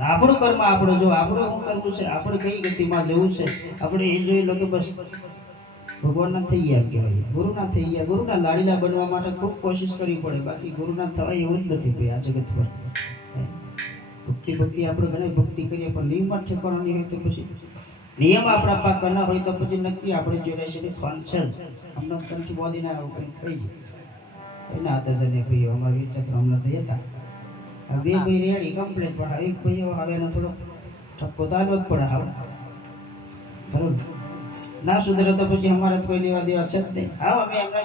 આપણું કર્મ આપણો જો આપણું શું કરવું છે, આપણે કઈ ગતિમાં જવું છે, આપણે એ જોઈ લો તો બસ ભગવાનના થઈ ગયા કહેવાય, ગુરુના થઈ ગયા. ગુરુના લાડીલા બનવા માટે ખૂબ કોશિશ કરવી પડે, બાકી ગુરુના થવાય એવું જ નથી ભાઈ આ જગત પર. ભક્તિ આપણે ઘણી ભક્તિ કરીએ પણ લીવમાં ઠેકાણો નહીં હોય તો પછી નિયમ આપણા પાકા ન હોય તો પછી નક્કી આપણે ચોર્યાસી ફોન છે જ અમને કંઠી બોધીને કહી એના હાથે જને ભાઈઓ અમારી વિચિત્ર હમણાં તો હતા આ બે ભાઈ રેડી કમ્પ્લેટ પણ હવે એક ભાઈઓ હવે એનો થોડો ઠપકો તો આલો જ પડે હવે બરોબર ના સુધરે તો પછી અમારે તો કોઈ લેવા દેવા છે જ નહીં આવો અમે એમને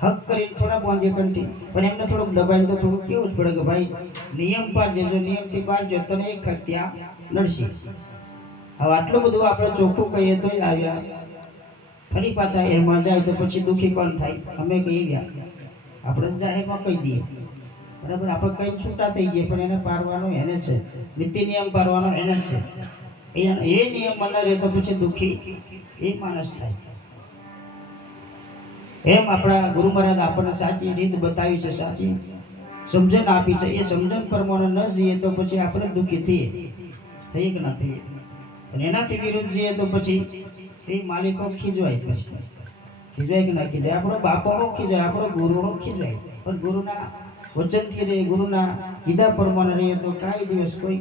હક કરીને થોડા બાંધીએ કંઠી પણ એમને થોડુંક દબાઈને તો થોડુંક કેવું જ પડે કે ભાઈ નિયમ પાડજે જો નિયમથી પાડજો તને એક ત્યાં નડશે હવે આટલું બધું આપણે ચોખ્ખું કહીએ તો આવ્યા ફરી પાછા એમાં જાય તો પછી દુઃખી કોણ થાય અમે કહી ગયા આપણે જાહેરમાં કહી દઈએ બરાબર આપણે કઈ છૂટા થઈ જઈએ પણ એને પાડવાનો એને છે નીતિ નિયમ પાડવાનો એને છે એ નિયમ ન રહે તો પછી દુઃખી એ માણસ થાય એમ આપણા ગુરુ મહારાજ આપણને સાચી રીત બતાવી છે સાચી સમજણ આપી છે એ સમજણ પ્રમાણે ન જઈએ તો પછી આપણે દુઃખી થઈએ થઈ કે ના થઈએ અને એનાથી વિરુદ્ધ જઈએ તો પછી એ માલિકો ખીજવાય પછી ખીજવાય કે ના ખીજવાય આપણો બાપો ખીજવાય આપણો ગુરુ ખીજવાય પણ ગુરુના વચનથી રહે ગુરુના કીધા પ્રમાણે રહીએ તો કાંઈ દિવસ કોઈ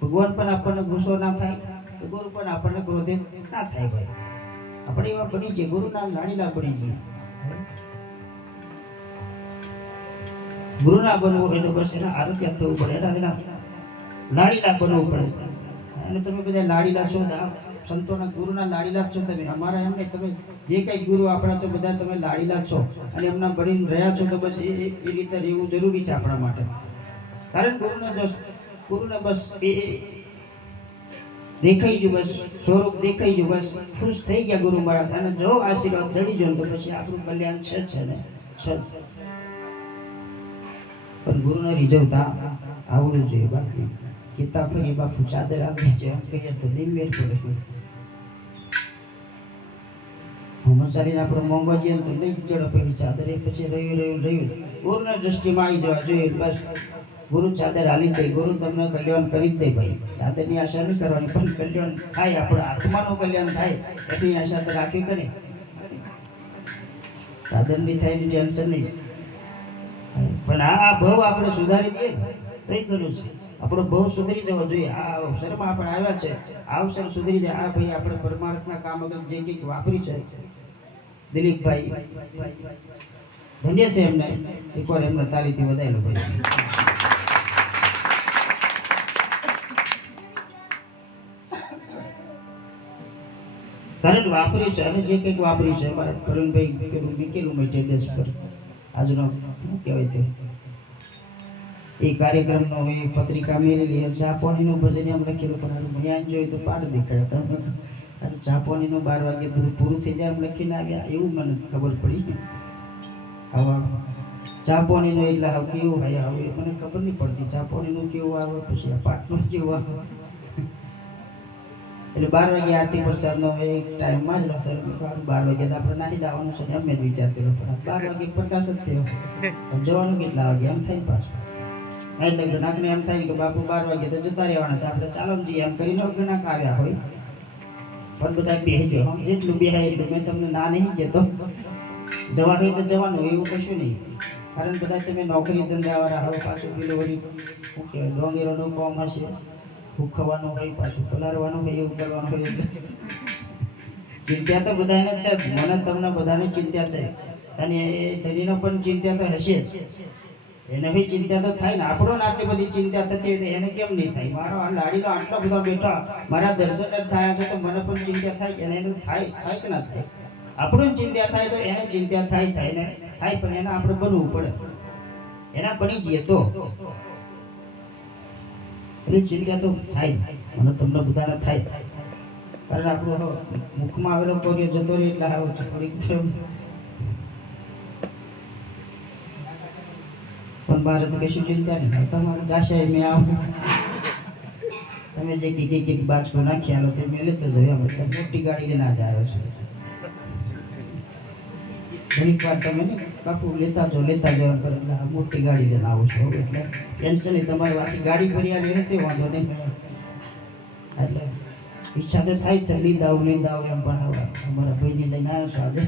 ભગવાન પણ આપણને ગુસ્સો ના થાય તો ગુરુ પણ આપણને ક્રોધિત ના થાય ભાઈ આપણે એવા બની જઈએ ગુરુના લાડીલા બની જઈએ ગુરુના બનવું એટલે બસ એના આરોગ્ય થવું પડે એના લાડીલા બનવું પડે અને તમે બધા લાડીલા છો સંતોના ગુરુના લાડીલા છો તમે અમારા એમ નહીં તમે જે કઈ ગુરુ આપણા છો બધા તમે લાડીલા છો અને એમના બનીને રહ્યા છો તો બસ એ રીતે રહેવું જરૂરી છે આપણા માટે કારણ ગુરુને બસ એ દેખાઈ ગયું બસ સ્વરૂપ દેખાઈ ગયું બસ ખુશ થઈ ગયા ગુરુ મહારાજ અને જો આશીર્વાદ જડી જાય તો પછી આપણું કલ્યાણ છે ને છે પણ ગુરુને રીઝવતા આવડવું જોઈએ બાકી કિતાબ ફરી બાપુ ચાદર આપી છે એમ કહીએ તો નહીં મેળ પડે હમસારીને આપણે મોંઘવા જઈએ તો નહીં ઝડપ એવી ચાદર એ પછી રહ્યું ગુરુના દ્રષ્ટિમાં આવી જવા જોઈએ બસ ગુરુ ચાદર હાલી દે ગુરુ તમને કલ્યાણ કરી જ દે ભાઈ ચાદરની આશા નહીં કરવાની પણ કલ્યાણ થાય આપણા આત્માનું કલ્યાણ થાય એટલી આશા તો રાખવી કરે ચાદરની થાય એની ટેન્શન નહીં પણ આ ભાવ આપણે સુધારી દઈએ કઈ કર્યું છે આપણો ભાવ સુધરી જવો જોઈએ આ અવસરમાં આપણે આવ્યા છે આ અવસર સુધરી જાય આ ભાઈ આપણે પરમાર્થના કામ વગર જે કંઈક વાપરી છે દિલીપભાઈ ધન્ય છે એમને એકવાર એમને તાલીથી વધારેલો ભાઈ કારણ વાપર્યું છે અને જે કંઈક વાપર્યું છે અમારા પ્રવીણભાઈ પેલું મૂકેલું મેં ટેરેસ પર આજનો શું કહેવાય તે એ કાર્યક્રમનો એ પત્રિકા મેળેલી એમ ચાપોણીનું ભજન એમ લખેલું પણ હારું મેં જોયું તો પાડ દેખાય તમે ચાપોણીનું 12 વાગે બધું પૂરું થઈ જાય એમ લખીને આવ્યા એવું મને ખબર પડી આવા ચાપોણીનું એટલે હવે કેવું હોય હવે મને ખબર નહીં પડતી ચાપોણીનું કેવું આવે પછી આ પાટનું કેવું આવે એટલે 12 વાગે આરતી પ્રસાદનો એક ટાઈમમાં જ હતો 12 વાગે તો આપણે નાહી જવાનું છે એમ જ વિચાર કર્યો પણ 12 વાગે પ્રકાશ જ થયો જવાનું કેટલા વાગે એમ થાય પાછું એટલે ગણાકને એમ થાય કે બાપુ 12 વાગે તો જતા રહેવાના છે આપણે ચાલો જઈએ એમ કરીને ગણાક આવ્યા હોય પણ બધા બેહજો જેટલું બેહાય એટલું મેં તમને ના નહીં કહેતો જવાનું હોય તો જવાનું એવું કશું નહીં કારણ બધા તમે નોકરી ધંધાવાળા હવે પાછું પેલું વળી શું કહેવાય ડોંગેરોનું કામ હશે ભૂખવાનું હોય પાછું પલારવાનું હોય એવું કરવાનું હોય એટલે ચિંતા તો બધાને છે જ મને તમને બધાને ચિંતા છે અને એ ધણીનો પણ ચિંતા તો હશે જ એને બી ચિંતા તો થાય ને આપણો આટલી બધી ચિંતા થતી હોય તો એને કેમ નહીં થાય મારો આ લાડીનો આટલો બધો બેઠા મારા દર્શન થયા છે તો મને પણ ચિંતા થાય અને એને થાય કે ના થાય આપણું ચિંતા થાય તો એને ચિંતા થાય ને થાય પણ એને આપણે બનવું પડે એના બની જઈએ તો એની ચિંતા તો થાય મને તમને બધાને થાય કારણ આપણું મુખમાં આવેલો કોરિયો જતો રહે એટલે આવો થોડીક પણ મારે તો કશું ચિંતા નહીં તમારે દાશાએ મેં આવું તમે જે કીકી બાજકો નાખી આલો તે મેં લેતો જોયા મતલબ મોટી ગાડી લઈને જ આવ્યો છું ઘણીક વાર તમે ને બાપુ લેતા જો એટલે મોટી ગાડી લઈને આવું છું એટલે ટેન્શન નહીં તમારી આખી ગાડી ભરી આવી નથી વાંધો નહીં એટલે ઈચ્છા તો થાય છે લીંદ આવું એમ પણ અમારા ભાઈને લઈને આવ્યો છું આજે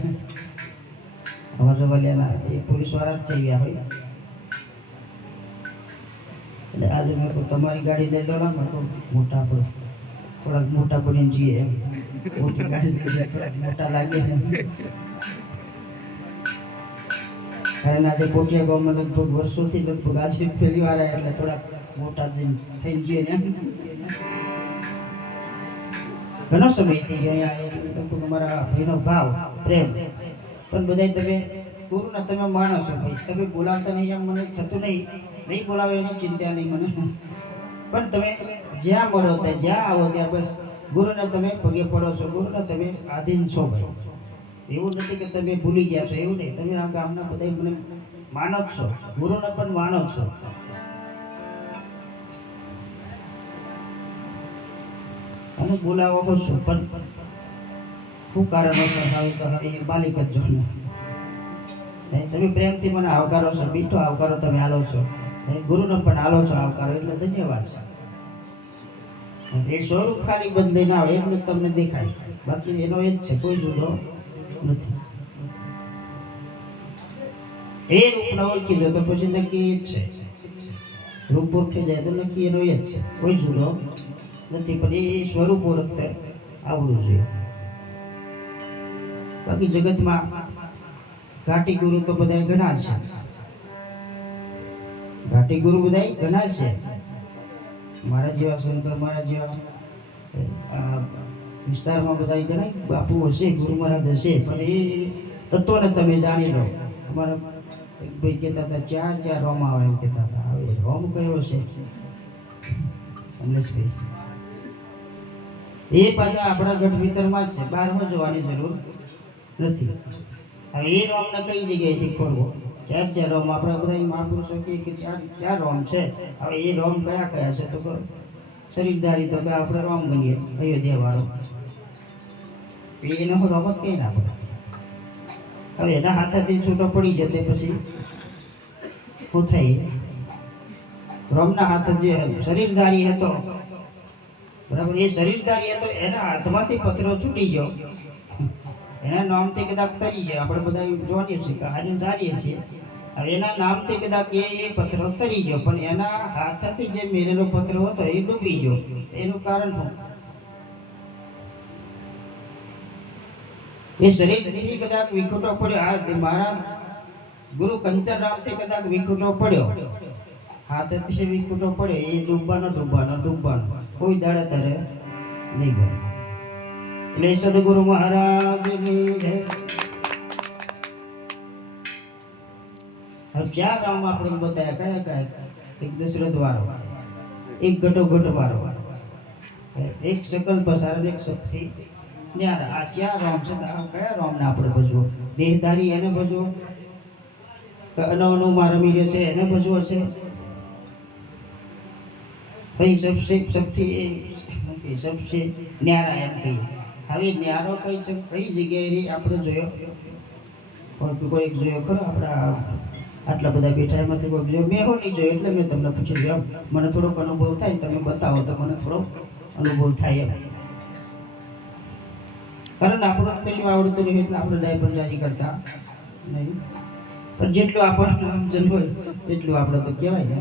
અમારા રવાલિયાના એ પોલીસવાળા જ છે ગયા હોય એટલે આજે મેં તમારી ગાડી લઈ લો ના મોટા પર થોડાક મોટા બનીને જઈએ એમ. મોટી ગાડી લઈને થોડાક મોટા લાગે ને. કારણ આજે પોટિયા ગામમાં લગભગ વર્ષોથી લગભગ આજે પહેલી વાર આવ્યા એટલે થોડાક મોટા થઈને જઈએ ને. ઘણો સમયથી અહીંયા લગભગ અમારા ભાઈનો ભાવ પ્રેમ પણ બધાય તમે ગુરુના તમે માણો છો ભાઈ, તમે બોલાવતા નહીં એમ મને થતું નહીં બોલાવે એની ચિંતા નહીં મને, પણ તમે જ્યાં મળો ત્યાં જ્યાં આવો ત્યાં બસ ગુરુને તમે પગે પડો છો, ગુરુને તમે આધીન છો ભાઈ. એવું નથી કે તમે ભૂલી ગયા છો, એવું નહીં. તમે આ ગામના બધા મને માનો જ છો, ગુરુને પણ માનો જ છો. અને બોલાવો છો પણ શું કારણોસર આવે તો હવે એ માલિક જ જો ને. તમે પ્રેમથી મને આવકારો છો, મીઠો આવકારો તમે આલો છો, ગુરુને પણ આલો છો આવકારો, એટલે ધન્યવાદ છે. એ સ્વરૂપ ખાલી બંધ ના હોય એટલું જ તમને દેખાય, બાકી એનો એ જ છે, કોઈ જુદો નથી. એ રૂપને ઓળખી લો તો પછી નક્કી એ જ છે. રૂપ ઓળખી જાય તો નક્કી એનો એ જ છે, કોઈ જુદો નથી. પણ એ સ્વરૂપ ઓળખતા આવડવું જોઈએ. બાકી જગતમાં ઘાટી ગુરુ તો બધા ઘણા છે, ઘાટી ગુરુ બધા ઘણા છે. મારા જેવા સંતો, મારા જેવા વિસ્તારમાં બધા ઘણા બાપુ હશે, ગુરુ મહારાજ હશે, પણ એ તત્વને તમે જાણી લો. અમારા એક ભાઈ કહેતા હતા ચાર રોમ આવે એમ કહેતા હતા. હવે રોમ કયો છે અમલેશભાઈ? એ પાછા આપણા ગઢ ભીતરમાં જ છે, બહારમાં જોવાની જરૂર નથી. હવે એ રોમને કઈ જગ્યાએથી ખોલવો? ચાર રોમ આપણા બધા મહાપુરુષો કહે કે ચાર રોમ છે. હવે એ રોમ કયા કયા છે? તો શરીરધારી તો કે આપણે રોમ ગણીએ, અયોધ્યા વાળો. એનો રોમ જ કઈ ના પડે. હવે એના હાથેથી છૂટો પડી જતે પછી શું થાય? રોમના હાથ જે શરીરધારી હતો, બરાબર, એ શરીરધારી હતો, એના હાથમાંથી પથરો છૂટી ગયો, એના નામથી કદાચ તરી જાય. આપણે બધા જોવાની છે, કહાની જાણીએ છીએ. હવે એના નામથી કદાચ એ પથરો તરી ગયો, પણ એના હાથથી જે મેળેલો પથરો હતો એ ડૂબી ગયો. એનું કારણ શું? એ શરીરથી કદાચ વિખૂટો પડ્યો. આ મારા ગુરુ કંચનરામથી કદાચ વિખૂટો પડ્યો, હાથથી વિખૂટો પડ્યો, એ ડૂબવાનો કોઈ દાડે તારે નહીં બને. એટલે સદગુરુ મહારાજની જય. હવે ચાર રામ આપણે બતાવ્યા, કયા? એક દશરથ વાળો, એક ઘટોઘટ વાળો, એક સકલ પસાર, એક શક્તિ ન્યારા. આ ચાર રામ છે. કયા રામને આપણે ભજવો? દેહધારી એને ભજવો, અનવનુમાં રમી રહે છે એને ભજવો છે? ભાઈ સબસે ન્યારા એમ કહીએ. હવે ન્યારો કઈ જગ્યાએ આપણે જોયો? કોઈક જોયો ખરો? આપણા આટલા બધા બેઠા એમાંથી કોઈક જોયો? મેં નહીં જોયો, એટલે મેં તમને પૂછી એમ. મને થોડોક અનુભવ થાય, તમે બતાવો તો મને થોડો અનુભવ થાય એમ. કારણ આપણને કશું આવડતું નહીં એટલે આપણે ડાયપર જાજી કરતા નહીં, પણ જેટલું આપણને સમજણ હોય એટલું આપણે તો કહેવાય ને.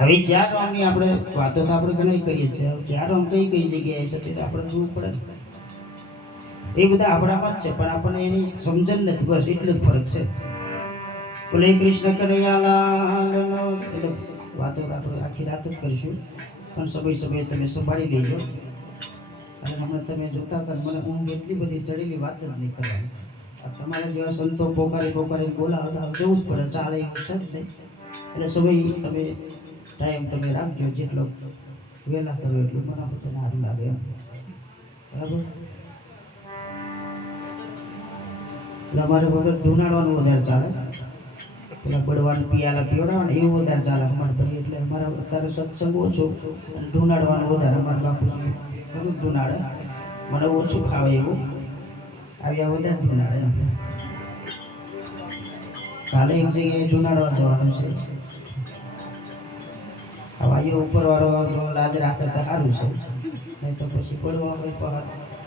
હવે ચાર રોમની આપણે વાતો તો આપણે ઘણી કરીએ છીએ. ચાર રોમ કઈ જગ્યાએ છે તે આપણે જોવું પડે. એ બધા આપણામાં જ છે, પણ આપણને એની સમજણ નથી, બસ એટલો જ ફરક છે. બોલે કૃષ્ણ કનૈયાલાલનો. એટલે વાતો આપણે આખી રાત જ કરીશું, પણ સમય તમે સંભાળી લેજો. અને હમણાં તમે જોતા હતા, મને ઊંઘ એટલી બધી ચડેલી, વાત જ નહીં કરવાની. તમારા જેવા સંતો પોકારી બોલાવતા જવું જ પડે, ચાલે એવું છે જ નહીં. એટલે સમય તમે ટાઈમ તમે રાખજો, જેટલો વહેલા કરો એટલું મને બધાને સારું લાગે એમ. બરાબર? એટલે અમારે વગર ઢૂંઢવાનું વધારે ચાલે, પેલા બળવાનું પિયાલા પીવડાવવાનું એવું વધારે ચાલે અમારે ભાઈ. એટલે અમારા અત્યારે સત્સંગ ઓછો અને ઢૂંઢવાનું વધારે. અમારા બાપુજી ઘણું ઢૂંઢાડે, મને ઓછું ફાવે એવું, આવ્યા વધારે ઢૂંઢાડે એમ. કાલે એક જગ્યાએ ઢૂંઢાડવા જવાનું છે. હવાયો ઉપર વાળો લાજ રાખે તો સારું છે, નહીં તો પછી બળવા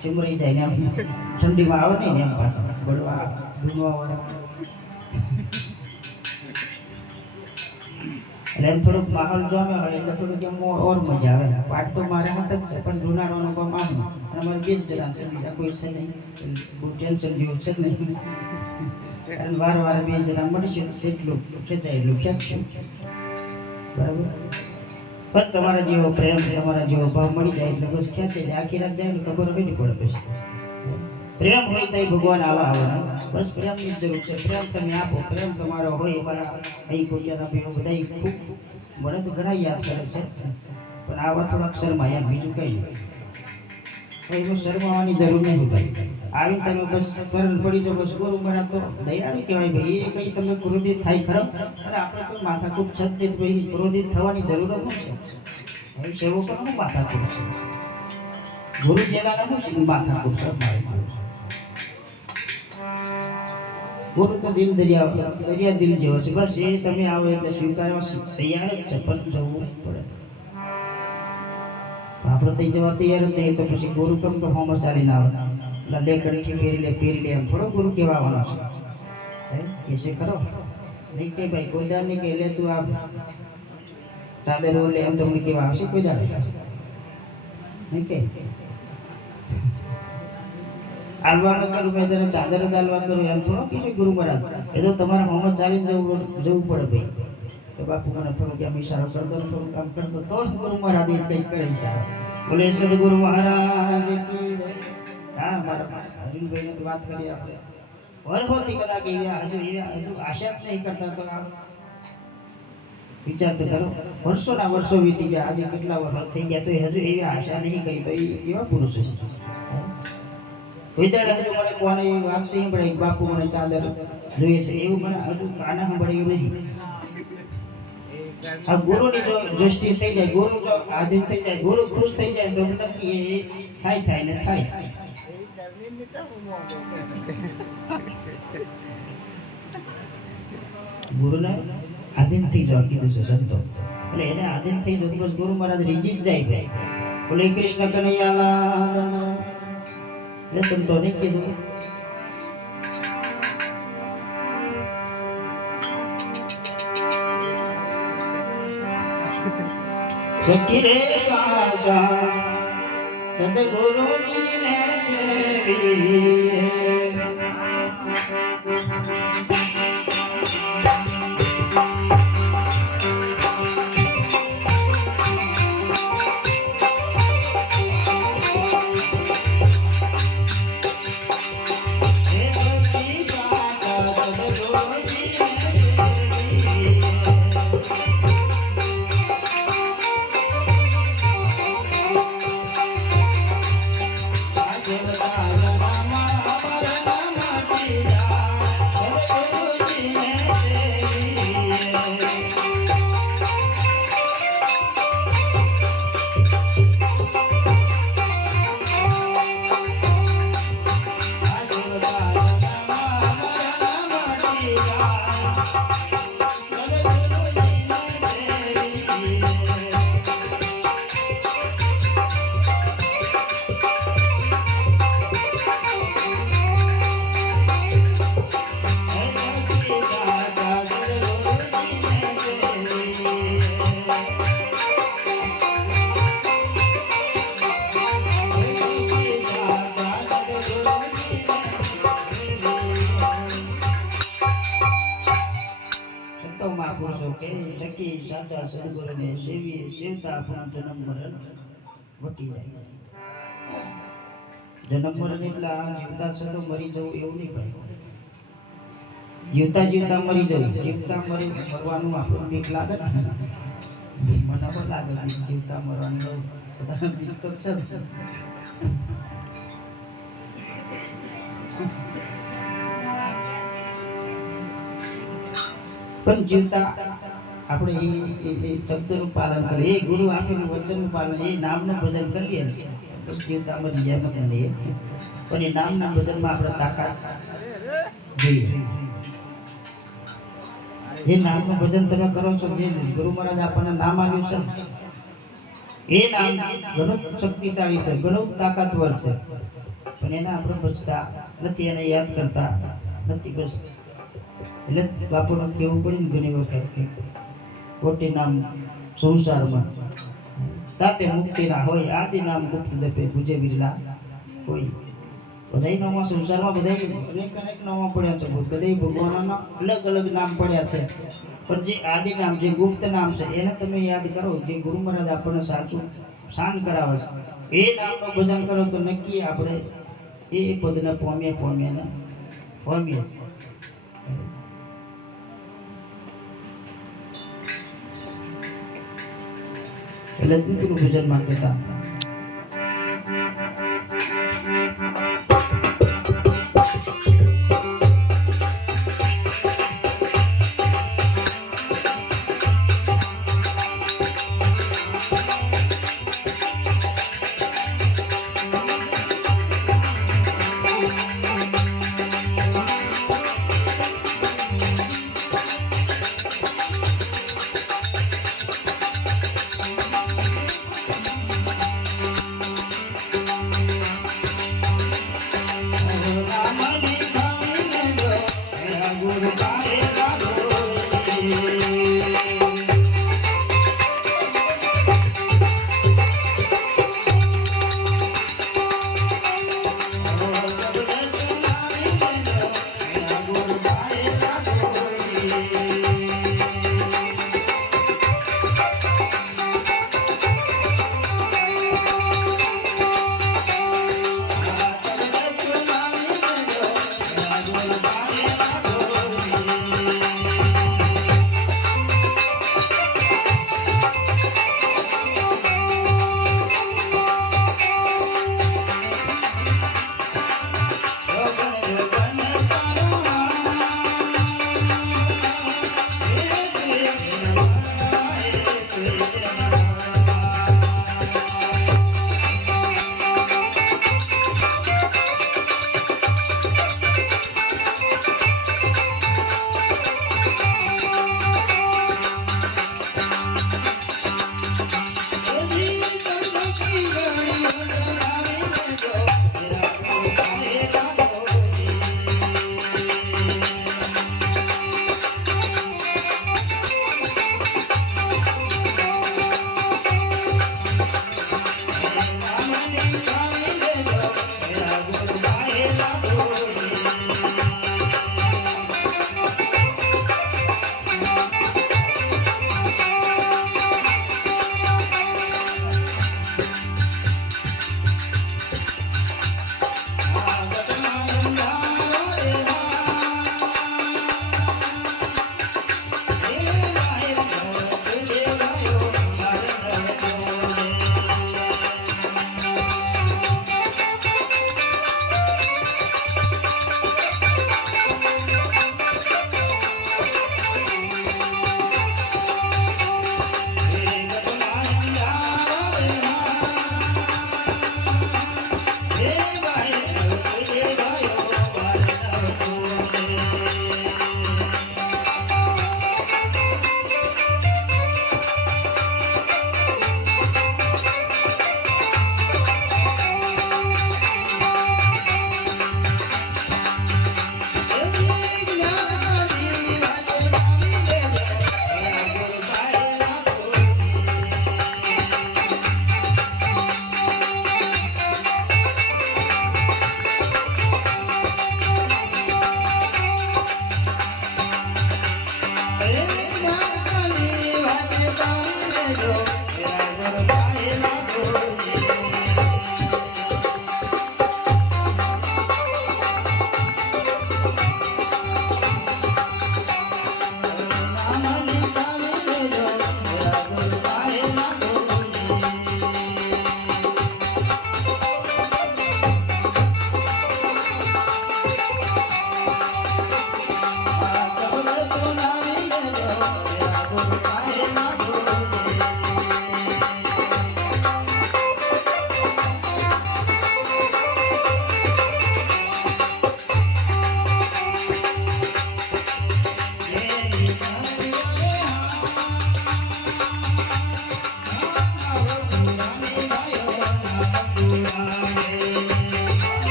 ચીમરી જાય ને એમ. ઠંડીમાં આવે નહીં ને એમ પાછા બળવા ઢૂંઢવા વાળા. એટલે એમ થોડુંક માહોલ જોમે હોય એટલે થોડુંક એમ ઓર મજા આવે. પાઠ તો મારે હાથ જ છે પણ જૂનારો અનુભવ માનું અને અમારે બે જ જણા છે, બીજા કોઈ છે નહીં, બહુ ટેન્શન જેવું છે જ નહીં. અને વાર વાર બે જણા મળશું જેટલું ખેંચાય એટલું ખેંચશું, બરાબર. પણ તમારા જેવો પ્રેમ, તમારા જેવો ભાવ મળી જાય એટલે બસ ખેંચે જાય. આખી રાત જાય ને ખબર હોય નહીં પડે. પછી પ્રેમ હોય તો ભગવાન આવા આવવાના. બસ પ્રેમની જ જરૂર છે. પ્રેમ તમે આપો, પ્રેમ તમારો હોય. અમારા અહીં કોટિયાના ભાઈઓ બધા ખૂબ મને તો ઘણા યાદ કરે છે, પણ આવા થોડાક શરમાયા, બીજું કંઈ નહીં. એનું શરમાવાની જરૂર નહીં ભાઈ. આવીને તમે બસ કરલ પડી જાઓ, બસ ગુરુ મહારાજ તો દયાળુ કહેવાય ભાઈ. એ કંઈ તમે ક્રોધિત થાય ખરો? અને આપણે તો માથાકૂટ છતી ભાઈ, ક્રોધિત થવાની જરૂર જ છે. હવે સેવકોનું માથાકૂટ છે, ગુરુ જેલાનું શું માથાકૂટ છે? ગુરુ તો દિલ દરિયા દિલ જેવો છે. બસ એ તમે આવો એટલે સ્વીકારવા તૈયાર જ છે, પણ જવું પડે. આપણે તો જવા તૈયાર જ નહીં તો પછી ગુરુ કેમ તો હોમ ચાલીને આવે? લે કડકી ફેરી લે એમ થોડો ગુરુ કહેવા આવવાનો છે? કેસે ખરો નહીં કે ભાઈ કોઈ દાર નહીં કે લે તું આ ચાદર લે એમ તમને કેવા આવશે? કોઈ દાર નહીં કે આલવાનું કરું મેં તને ચાદર ચાલવા કરું એમ થોડો કે છે ગુરુ મહારાજ. એ તો તમારા હોમ ચાલીને જવું પડે ભાઈ. તો બાપુ મને થોડુંક આમ ઈશારો કરતો, થોડું કામ કરતો તો જ ગુરુ મહારાજ કંઈક કરે ઈશારો. બોલે સદગુરુ મહારાજ કી જય. હા, મારા અરવિંદભાઈને તો વાત કરી આપણે વર્ષોથી કદાચ હજુ આશા જ નહીં કરતા. તો આ વિચાર તો કરો, વર્ષોના વર્ષો વીતી ગયા, આજે કેટલા વર્ષ થઈ ગયા તો હજુ એવી આશા નહીં કરી. તો એ કેવા પુરુષ છે? વિચાર હજુ મને કોને એવી વાત નહીં પડે બાપુ મને ચાદર જોઈએ છે એવું મને હજુ કાને સાંભળ્યું નહીં. આ ગુરુની જો દ્રષ્ટિ થઈ જાય, ગુરુ જો આધીન થઈ જાય, ગુરુ ખુશ થઈ જાય તો નક્કી એ થાય ને થાય. ગુરુને આધીન થઈ જવા કીધું છે સંતો. એટલે એને આધીન થઈ જવું બસ ગુરુ મહારાજ રીજી જ જાય ભાઈ. બોલે કૃષ્ણ કનૈયાલાલ. એ સંતો ને કીધું સખી રે સાજા સદગુરુજી ને સેવી. સાચા સદગુરુને સેવીએ સેવતા આપણું જન્મ મરણ વટી જાય. જન્મ મરણ એટલે આ જીવતા છે તો મરી જવું એવું નહીં ભાઈ. જીવતા મરી જવું, જીવતા મરવાનું આપણું બીક લાગે ને? મને પણ લાગે જીવતા મરવાનું બધા બીક તો છે. પણ જીવતા આપણે એ શબ્દનું પાલન કરીએ, એ ગુરુ આપેલું વચનનું પાલન, એ નામનું ભજન કરીએ તો જીવતા મરી જાય મત નહીં. પણ એ નામના ભજનમાં આપણે તાકાત જોઈએ. જે નામનું ભજન તમે કરો છો, જે ગુરુ મહારાજ આપણને નામ આવ્યું છે, એ નામ ઘણું શક્તિશાળી છે, ઘણું તાકાતવર છે. પણ એને આપણે ભજતા નથી, એને યાદ કરતા નથી. બસ એટલે બાપુને કહેવું પડે ને ઘણી વખત કે ખોટી નામ સંસારમાં તાતે મુક્તિના હોય આદિ નામ ગુપ્ત જપે પૂજે વિરલા હોય બધાય નામમાં સંસારમાં બધાય અનેક નામો પડ્યા છે બધાય ભગવાનના અલગ અલગ નામ પડ્યા છે પણ જે આદિ નામ જે ગુપ્ત નામ છે એને તમે યાદ કરો જે ગુરુ મહારાજ આપણને સાચું શાન કરાવે છે એ નામનું ભજન કરો તો નક્કી આપણે એ પદને પામીએ એટલે દૂધનું ભજન માં કહેતા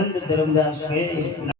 સંત ધર્મદાસ છે